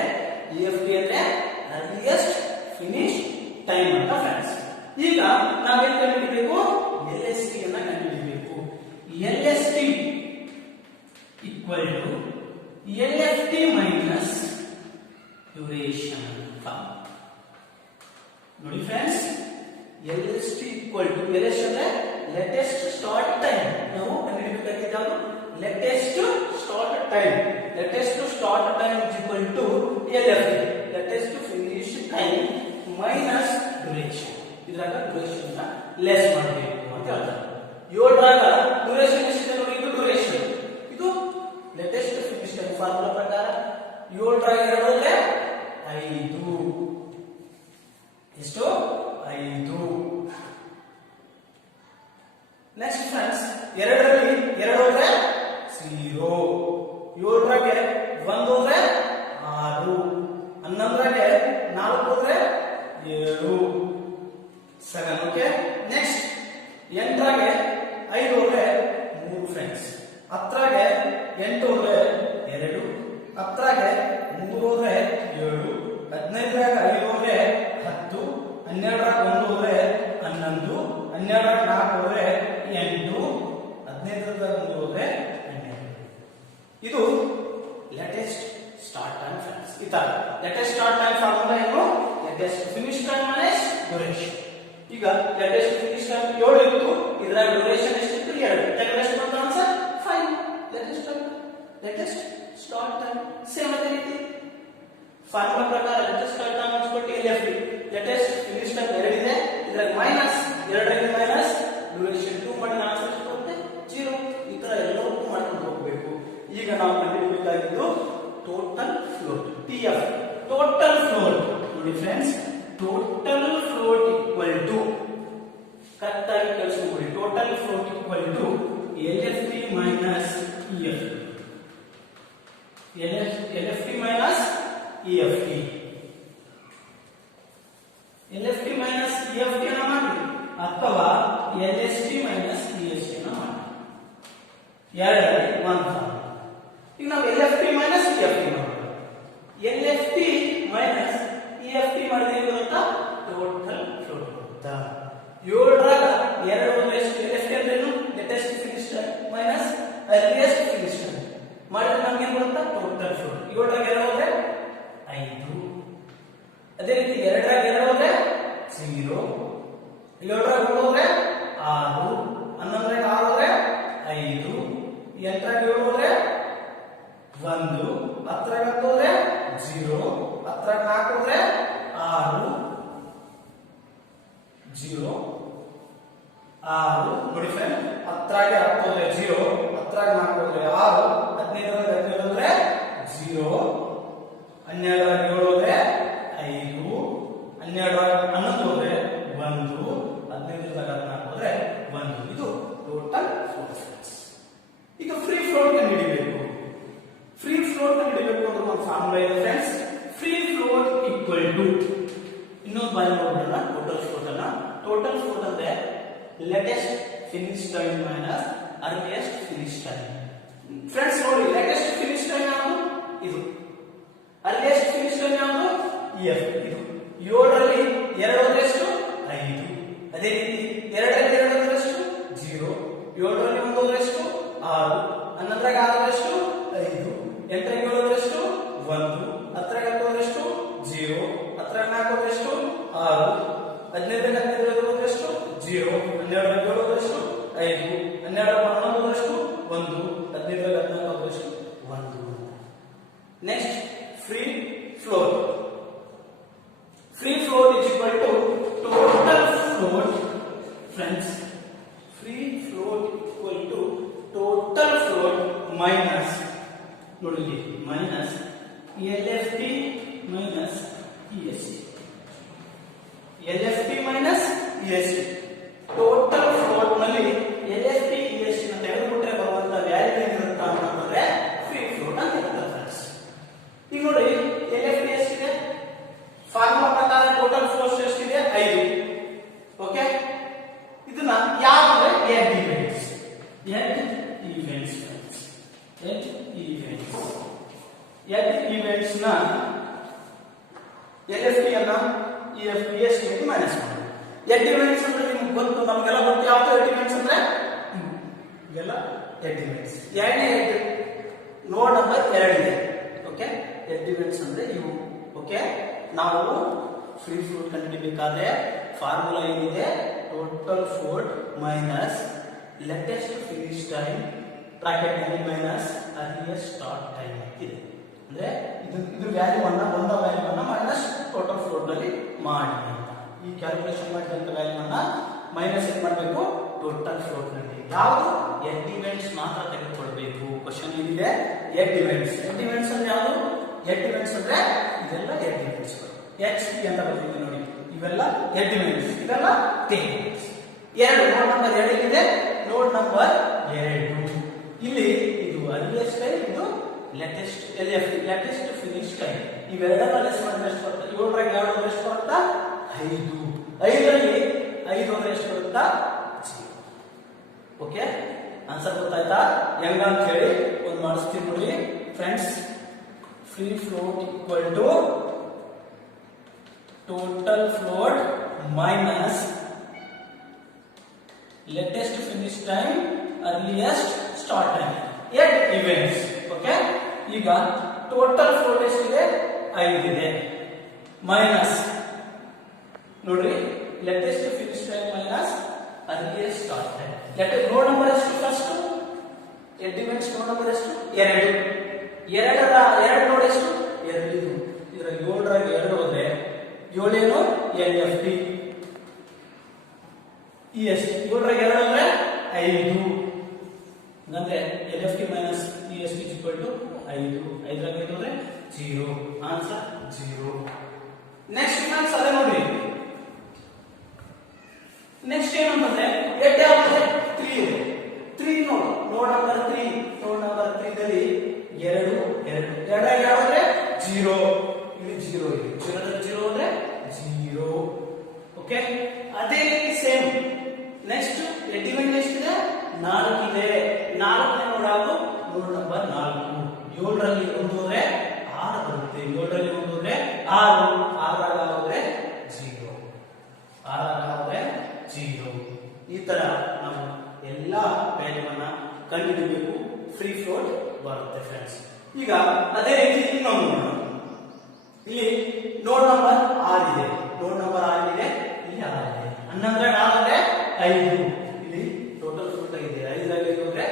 EFT ಅಂದ್ರೆ ಅರ್ಲಿಯೆಸ್ಟ್ ಫಿನಿಶ್ ಟೈಮ್ ಅಂತ ಫ್ರೆಂಡ್ಸ್. ಈಗ ನಾವೇನ್ ಕಂಡುಹಿಡಿಯಬೇಕು? LST ಅನ್ನ ಕಂಡುಹಿಡಿಯಬೇಕು. LST equal to LFT minus duration. ನೋಡಿ friends, LST equal to LST ಅಂದ್ರೆ ಲೇಟೆಸ್ಟ್ ಸ್ಟಾರ್ಟ್ ಟೈಮ್. ನಾವು ಕಂಡುಹಿಡಿಯಬೇಕಾಗಿದ್ದು latest start time. Latest start time is equal to LFT latest finish time minus duration. ಇದ್ರಾಗ ಡ್ಯೂರೇಷನ್ ನ less ಮಾಡಬೇಕು ಅಂತ ಹೇಳ್ತಾರೆ. 7 ರಾಗ ಡ್ಯೂರೇಷನ್ ಎಷ್ಟಿದೆ ನೋಡಿ, ಇದು ಡ್ಯೂರೇಷನ್, ಇದು ಲೇಟೆಸ್ಟ್ ಫಿನಿಶ್ ಟೈಮ್ ಫಾರ್ಮುಲಾ ಪ್ರಕಾರ 7 ರಾಗ 2 ಅಲ್ಲೇ 5. ಎಷ್ಟು? 5. ನೆಕ್ಸ್ಟ್ ಫ್ರೆಂಡ್ಸ್, 2ರಲ್ಲಿ 2 ಹೋದ್ರೆ 0, 7ರಾಗೆ 1 ಹೋದ್ರೆ 6, 11ರಾಗೆ 4 ಹೋದ್ರೆ 7, 7. ಓಕೆ. ನೆಕ್ಸ್ಟ್ 8ರಾಗೆ 5 ಹೋದ್ರೆ 3 ಫ್ರೆಂಡ್ಸ್. 10ರಾಗೆ 8 ಹೋದ್ರೆ 2, 10ರಾಗೆ 3 ಹೋದ್ರೆ 7, 15ರಾಗೆ 5 ಹೋದ್ರೆ 10, 12ರಾಗೆ 1 ಹೋದ್ರೆ 11, 12ರಾಗೆ 4 ಹೋದ್ರೆ 8, 15ರಾಗೆ 3 ಹೋದ್ರೆ 12. ಇದು ಲೇಟೆಸ್ಟ್ ಸ್ಟಾರ್ಟ್ ಟೈಮ್ ಫ್ರೆಂಡ್ಸ್. ಈ ತರ ಲೇಟೆಸ್ಟ್ ಸ್ಟಾರ್ಟ್ ಟೈಮ್ ಫಾರ್ಮುಲಾ ಏನು? Latest finish time minus duration. ಈಗ ಲೇಟೆಸ್ಟ್ ಫಿನಿಶ್ ಟೈಮ್ 7 ಇತ್ತು, ಇದರ ಡ್ಯೂರೇಷನ್ ಎಷ್ಟಿತ್ತು? 2. ಯಾಕಂದ್ರೆ ಎಷ್ಟು ಬಂತು answer? 5. Latest start time same ಅದೇ ರೀತಿ ಫಾರ್ಮುಲಾ ಪ್ರಕಾರ ಲೇಟೆಸ್ಟ್ ಸ್ಟಾರ್ಟ್ ಟೈಮ್ ಅನ್ಸ್ಕೊಟ್ಟು LFD ಲೇಟೆಸ್ಟ್ ಫಿನಿಶ್ ಟೈಮ್ 2 ಇದೆ, ಇದರ ಮೈನಸ್ 2ರಲ್ಲಿ ಮೈನಸ್ ಡ್ಯೂರೇಷನ್ 2 ಮಾಡಿ ಆನ್ಸರ್ ಎಷ್ಟು ಬರುತ್ತೆ? 0. ಈ ತರ ಎಲ್ಲವೂ ಮಾಡ್ಕೊಂಡು ಹೋಗಬೇಕು. ಈಗ ನಾವು ಕಂಡುಹಿಡಿಯಬೇಕಾಗಿದ್ದು total float, TF. Total float ನೋಡಿ friends, total float equal to, correct ಆಗಿ ಕೇಳಿಸ್ಕೊಳ್ಳಿ, total float equal to LFT minus EFT. LFT minus EFT. LFT minus EFT ಅನ್ನು ಮಾಡಿ ಅಥವಾ LST ಮೈನಸ್ EST ಅನ್ನು ಮಾಡಿ. ಎರಡರಲ್ಲಿ ಒಂದು ಫಾರ್ಮುಲಾ. ಈಗ ನಾವು LFT ಮೈನಸ್ EFT ಮಾಡೋಣ. LFT ಮೈನಸ್ EFT ಮಾಡಿದ್ರೆ ಗೊತ್ತಾ? ಟೋಟಲ್ ಫ್ಲೋಟ್ ಬರುತ್ತಾ? 7ರಾಗ 2 ಹೋದ್ರೆ ಎಷ್ಟು? LFT ಅಂದ್ರೆ ಏನು? Latest finish time minus earliest finish time ಮಾಡಿದ್ರೆ ನಮ್ಗೆ ಏನು ಬರುತ್ತಾ? Total float. 7ರಾಗ 2 ಹೋದ್ರೆ 5. ಅದೇ ರೀತಿ 2ರಾಗ 2 ಹೋದ್ರೆ 0, 7ರಾಗ 3 ಹೋದ್ರೆ 6, 11ರಾಗ 6 ಹೋದ್ರೆ 5, 8ರಾಗ 7 ಹೋದ್ರೆ 1, 10ರಾಗ 10 ಹೋದ್ರೆ 0, 10ರಾಗ 4 ಹೋದ್ರೆ 6, 0, 6. ನೋಡಿ ಫ್ರೆಂಡ್, 10ರಾಗ 10 ಹೋದ್ರೆ 0, 10ರಾಗ 4 ಹೋದ್ರೆ 6, 15ರಾಗ 15 ಹೋದ್ರೆ 0, 12ರಾಗ 7 ಹೋದ್ರೆ 5, 12ರಾಗ 11 ಹೋದ್ರೆ 1, 15ರಾಗ 14 ಹೋದ್ರೆ 1. ಇದು ಟೋಟಲ್ ಫ್ಲೋಟ್. ಈಗ ಫ್ರೀ ಫ್ಲೋಟ್ ಕಂಡುಹಿಡಿಯಬೇಕು. ಫ್ರೀ ಫ್ಲೋಟ್ ಕಂಡುಹಿಡಿಯಬೇಕು ಅಂದ್ರೆ ಒಂದು ಫಾರ್ಮುಲಾ ಇದೆ friends. Free float equal to, ಇನ್ನೊಂದು ಬಾರಿ ನೋಡೋಣ ಟೋಟಲ್ ಫ್ಲೋಟ್ ಅನ್ನ. ಟೋಟಲ್ ಫ್ಲೋಟ್ ಅಂದ್ರೆ latest finish time minus earliest finish time. Friends ನೋಡಿ, ಲೇಟೆಸ್ಟ್ ಫಿನಿಶ್ ಟೈಮ್ ಯಾವುದು? ಇದು. ಅರ್ಲಿಯೆಸ್ಟ್ ಫಿನಿಶ್ ಟೈಮ್ ಯಾವುದು? EFT. ಇದು 7ರಲ್ಲಿ 2 ಹೋದ್ರೆ ಎಷ್ಟು? 5. ಅದೇ ರೀತಿ 2ರಲ್ಲಿ 2 ಹೋದ್ರೆ ಎಷ್ಟು? 0, 7ರಲ್ಲಿ 1 ಹೋದ್ರೆ ಎಷ್ಟು? 6, 11ರಾಗ 6 ಹೋದ್ರೆ ಎಷ್ಟು? 5, 8ರಾಗ 7 ಹೋದ್ರೆ ಎಷ್ಟು? 1, 10ರಾಗ 10 ಹೋದ್ರೆ ಎಷ್ಟು? 0, 10ರಾಗ 4 ಹೋದ್ರೆ ಎಷ್ಟು? 6, 15ರಾಗ 15 ಹೋದ್ರೆ ಎಷ್ಟು? 0, 12ರಾಗ 7 ಹೋದ್ರೆ ಎಷ್ಟು? 5, 12ರಾಗ 11 ಹೋದ್ರೆ ಎಷ್ಟು? 1, 15ರಾಗ 14 ಹೋದ್ರೆ ಎಷ್ಟು? 1. Next free float. Free float is equal to total float. Friends, free float equal to total float minus, ನೋಡಿ minus LFT minus EST. LFT minus EST. Total float ನಲ್ಲಿ LFT EST ನ ತೆಗೆದುಬಿಟ್ರೆ ಬರುವಂತ ವ್ಯಾಲ್ಯೂ ಏನಿರುತ್ತೆ ಅಂತಂದ್ರೆ ಫ್ರೀ ಫ್ಲೋಟ್ ಅಂತ ಹೇಳ್ತಾರೆ friends. ಈಗ ನೋಡಿ, LFT ಎಷ್ಟಿದೆ? ಫಾರ್ಮುಲಾ ಪ್ರಕಾರ ಟೋಟಲ್ ಫ್ಲೋಟ್ ಎಷ್ಟಿದೆ? 5. ಓಕೆ. ಇದನ್ನ ಯಾವಂದ್ರೆ ಎಟ್ ಈವೆಂಟ್ಸ್ ನ LFT ಅನ್ನ EST ಗೆ ಮೈನಸ್ ಮಾಡಿ. ಎಟ್ ಈವೆಂಟ್ಸ್ ಅಂದ್ರೆ ನಿಮ್ಗೆ ಗೊತ್ತು, ನಮಗೆಲ್ಲ ಗೊತ್ತು ಯಾವುದು ಎಟ್ ಈವೆಂಟ್ಸ್ ಅಂದ್ರೆ ಇವೆಲ್ಲ ಎಟ್ ಈವೆಂಟ್ಸ್. ಎರಡನೇ ನೋಡ್ ನಂಬರ್ 2 ಇದೆ. ಓಕೆ. ಎಟ್ ಈವೆಂಟ್ಸ್ ಅಂದ್ರೆ ಇವು. ಓಕೆ. ನಾವು ಫ್ರೀ ಫ್ಲೋಟ್ ಕಂಡುಹಿಡಿಯಬೇಕಾದ್ರೆ ಫಾರ್ಮುಲಾ ಏನಿದೆ? Total float minus latest finish time bracket ನಲ್ಲಿ ಮೈನಸ್ ಅರ್ಲಿಯೆಸ್ಟ್ ಸ್ಟಾರ್ಟ್ ಟೈಮ್ ಇದೆ. ಅಂದ್ರೆ ಇದು ವ್ಯಾಲ್ಯೂವನ್ನ ಒಂದ ವ್ಯಾಲ್ಯೂವನ್ನ ಮೈನಸ್ ಟೋಟಲ್ ಫ್ಲೋಟ್ ನಲ್ಲಿ ಮಾಡಿ ಅಂತ. ಈ ಕ್ಯಾಲ್ಕುಲೇಷನ್ ಮಾಡಿದಂತ ವ್ಯಾಲ್ಯೂವನ್ನ ಮೈನಸ್ ಏನು ಮಾಡಬೇಕು? ಟೋಟಲ್ ಫ್ಲೋಟ್ ನಲ್ಲಿ. ಯಾವುದು? ಎಟ್ ಈವೆಂಟ್ಸ್ ಮಾತ್ರ ತೆಗೆದುಕೊಳ್ಬೇಕು. ಕ್ವಶನ್ ಏನಿದೆ? ಎಟ್ ಈವೆಂಟ್ಸ್. ಎಟ್ ಈವೆಂಟ್ಸ್ ಅಂದ್ರೆ ಯಾವುದು? ಎಟ್ ಈವೆಂಟ್ಸ್ ಅಂದ್ರೆ ಇದೆಲ್ಲ ಎಟ್ ಈವೆಂಟ್ಸ್. HT ಅಂತ ಬರ್ತಿದೆ ನೋಡಿ, ಇವೆಲ್ಲ ಎಟ್ ಈವೆಂಟ್ಸ್, ಇವೆಲ್ಲ ಟೇಲ್ ಈವೆಂಟ್ಸ್. 2 ನೋಡ್ ನಂಬರ್ 2 ಇದೆ. Node number 2. ಇಲ್ಲಿ ಇದು ಅರ್ಲಿಯಸ್ಟ್ ಟೈಮ್, ಇದು ಲೇಟೆಸ್ಟ್ ಲೇಟೆಸ್ಟ್ ಫಿನಿಶ್ ಟೈಮ್. ಇವೆರಡನ್ನ ಲೆಸ್ ಮಾಡಿದ್ರೆ ಎಷ್ಟು ಬರುತ್ತೆ? 7 ರಾಗ 2 ಎಷ್ಟು ಬರುತ್ತಾ? 5. 5ರಲ್ಲಿ 5 ಹೋದ್ರೆ ಎಷ್ಟು ಬರುತ್ತಾ? 0. ಓಕೆ, ಆನ್ಸರ್ ಗೊತ್ತಾಯ್ತಾ ಹೆಂಗ ಅಂತ ಹೇಳಿ ಒಂದು ಮಾಡಿಸ್ತೀನಿ ನೋಡಿ friends. Free float equal to total float minus latest finish time earliest start time at events. Okay, ಈಗ ಟೋಟಲ್ ಫ್ಲೋಟ್ ಎಷ್ಟಿದೆ? 5 ಇದೆ. ಮೈನಸ್ ನೋಡ್ರಿ latest finish time minus earliest start time. Node number ಎಷ್ಟು? First at events node number ಎಷ್ಟು? 2. 2 ನೋಡ್ ಎಷ್ಟು? 2. ಇದರ 7 ರಾಗ 2 ಹೋದ್ರೆ 7 ಏನು? LFT. ಈ ಎಷ್ಟು? 7 ರಾಗ 2 ಅಂದ್ರೆ 5. ಅಂದ್ರೆ LFT minus EST equal to 5. 5 ರಾಗ 5 ಅಂದ್ರೆ 0. ಆನ್ಸರ್ 0. ನೆಕ್ಸ್ಟ್ ಫ್ರೆಂಡ್ಸ್ ಅದೇ ನೋಡ್ರಿ. ನೆಕ್ಸ್ಟ್ ಏನಂತಂದ್ರೆ ಎಟ್ ಯಾವ್ದು? 3 ಇದೆ. 3 ನೋಡ್ ನಂಬರ್ 3. ನೋಡ್ ನಂಬರ್ 3 ದಲ್ಲಿ 2 ಯಾವ್ದ್ರೆ 0. ಇಲ್ಲಿ 0 ಇದೆ. 0 ಅಂದ್ರೆ 0. ಓಕೆ, ಅದೇ ರೀತಿ ಸೇಮ್ ನೆಕ್ಸ್ಟ್ ಎಟಿಮೆಂಟ್ ಎಷ್ಟಿದೆ? 4 ಇದೆ. 4ನೇ ನೋಡಾಗು ನೋಡ್ ನಂಬರ್ 4. 7ರಲ್ಲಿ 1 ಹೋದ್ರೆ 6 ಬರುತ್ತೆ. 7ರಲ್ಲಿ 1 ಹೋದ್ರೆ 6. 6 ಹೋದ್ರೆ 0. 6 ಹೋದ್ರೆ 0. ಈ ತರ ನಾವು ಎಲ್ಲಾ ವ್ಯಾಲ್ಯೂವನ್ನ ಕಂಡುಹಿಡಿಯಬೇಕು. ಫ್ರೀ ಫ್ಲೋಟ್ ಬರುತ್ತೆ ಫ್ರೆಂಡ್ಸ್. ಈಗ ಅದೇ ರೀತಿ ಇನ್ನೊಂದು ನೋಡೋಣ. ಇಲ್ಲಿ ನೋಡ್ ನಂಬರ್ 6 ಇದೆ. ನೋಡ್ ನಂಬರ್ 6 ಇದೆ. ಇಲ್ಲಿ 6 ಇದೆ. 11 4 5. ಇಲ್ಲಿ ಟೋಟಲ್ ಫ್ಲೋಟ್ ಆಗಿದೆ. 5 ರಲ್ಲಿ 5 ಹೋದ್ರೆ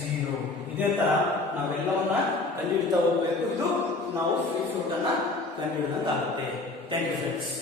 0. ಇದೇ ತರ ನಾವೆಲ್ಲವನ್ನ ಕಂಡುಹಿಡಿತಾ ಹೋಗಬೇಕು. ಇದು ನಾವು ಫ್ರೀ ಫ್ಲೋಟ್ ಅನ್ನ ಕಂಡುಹಿಡಿದಂತಾಗುತ್ತೆ. Thank you friends.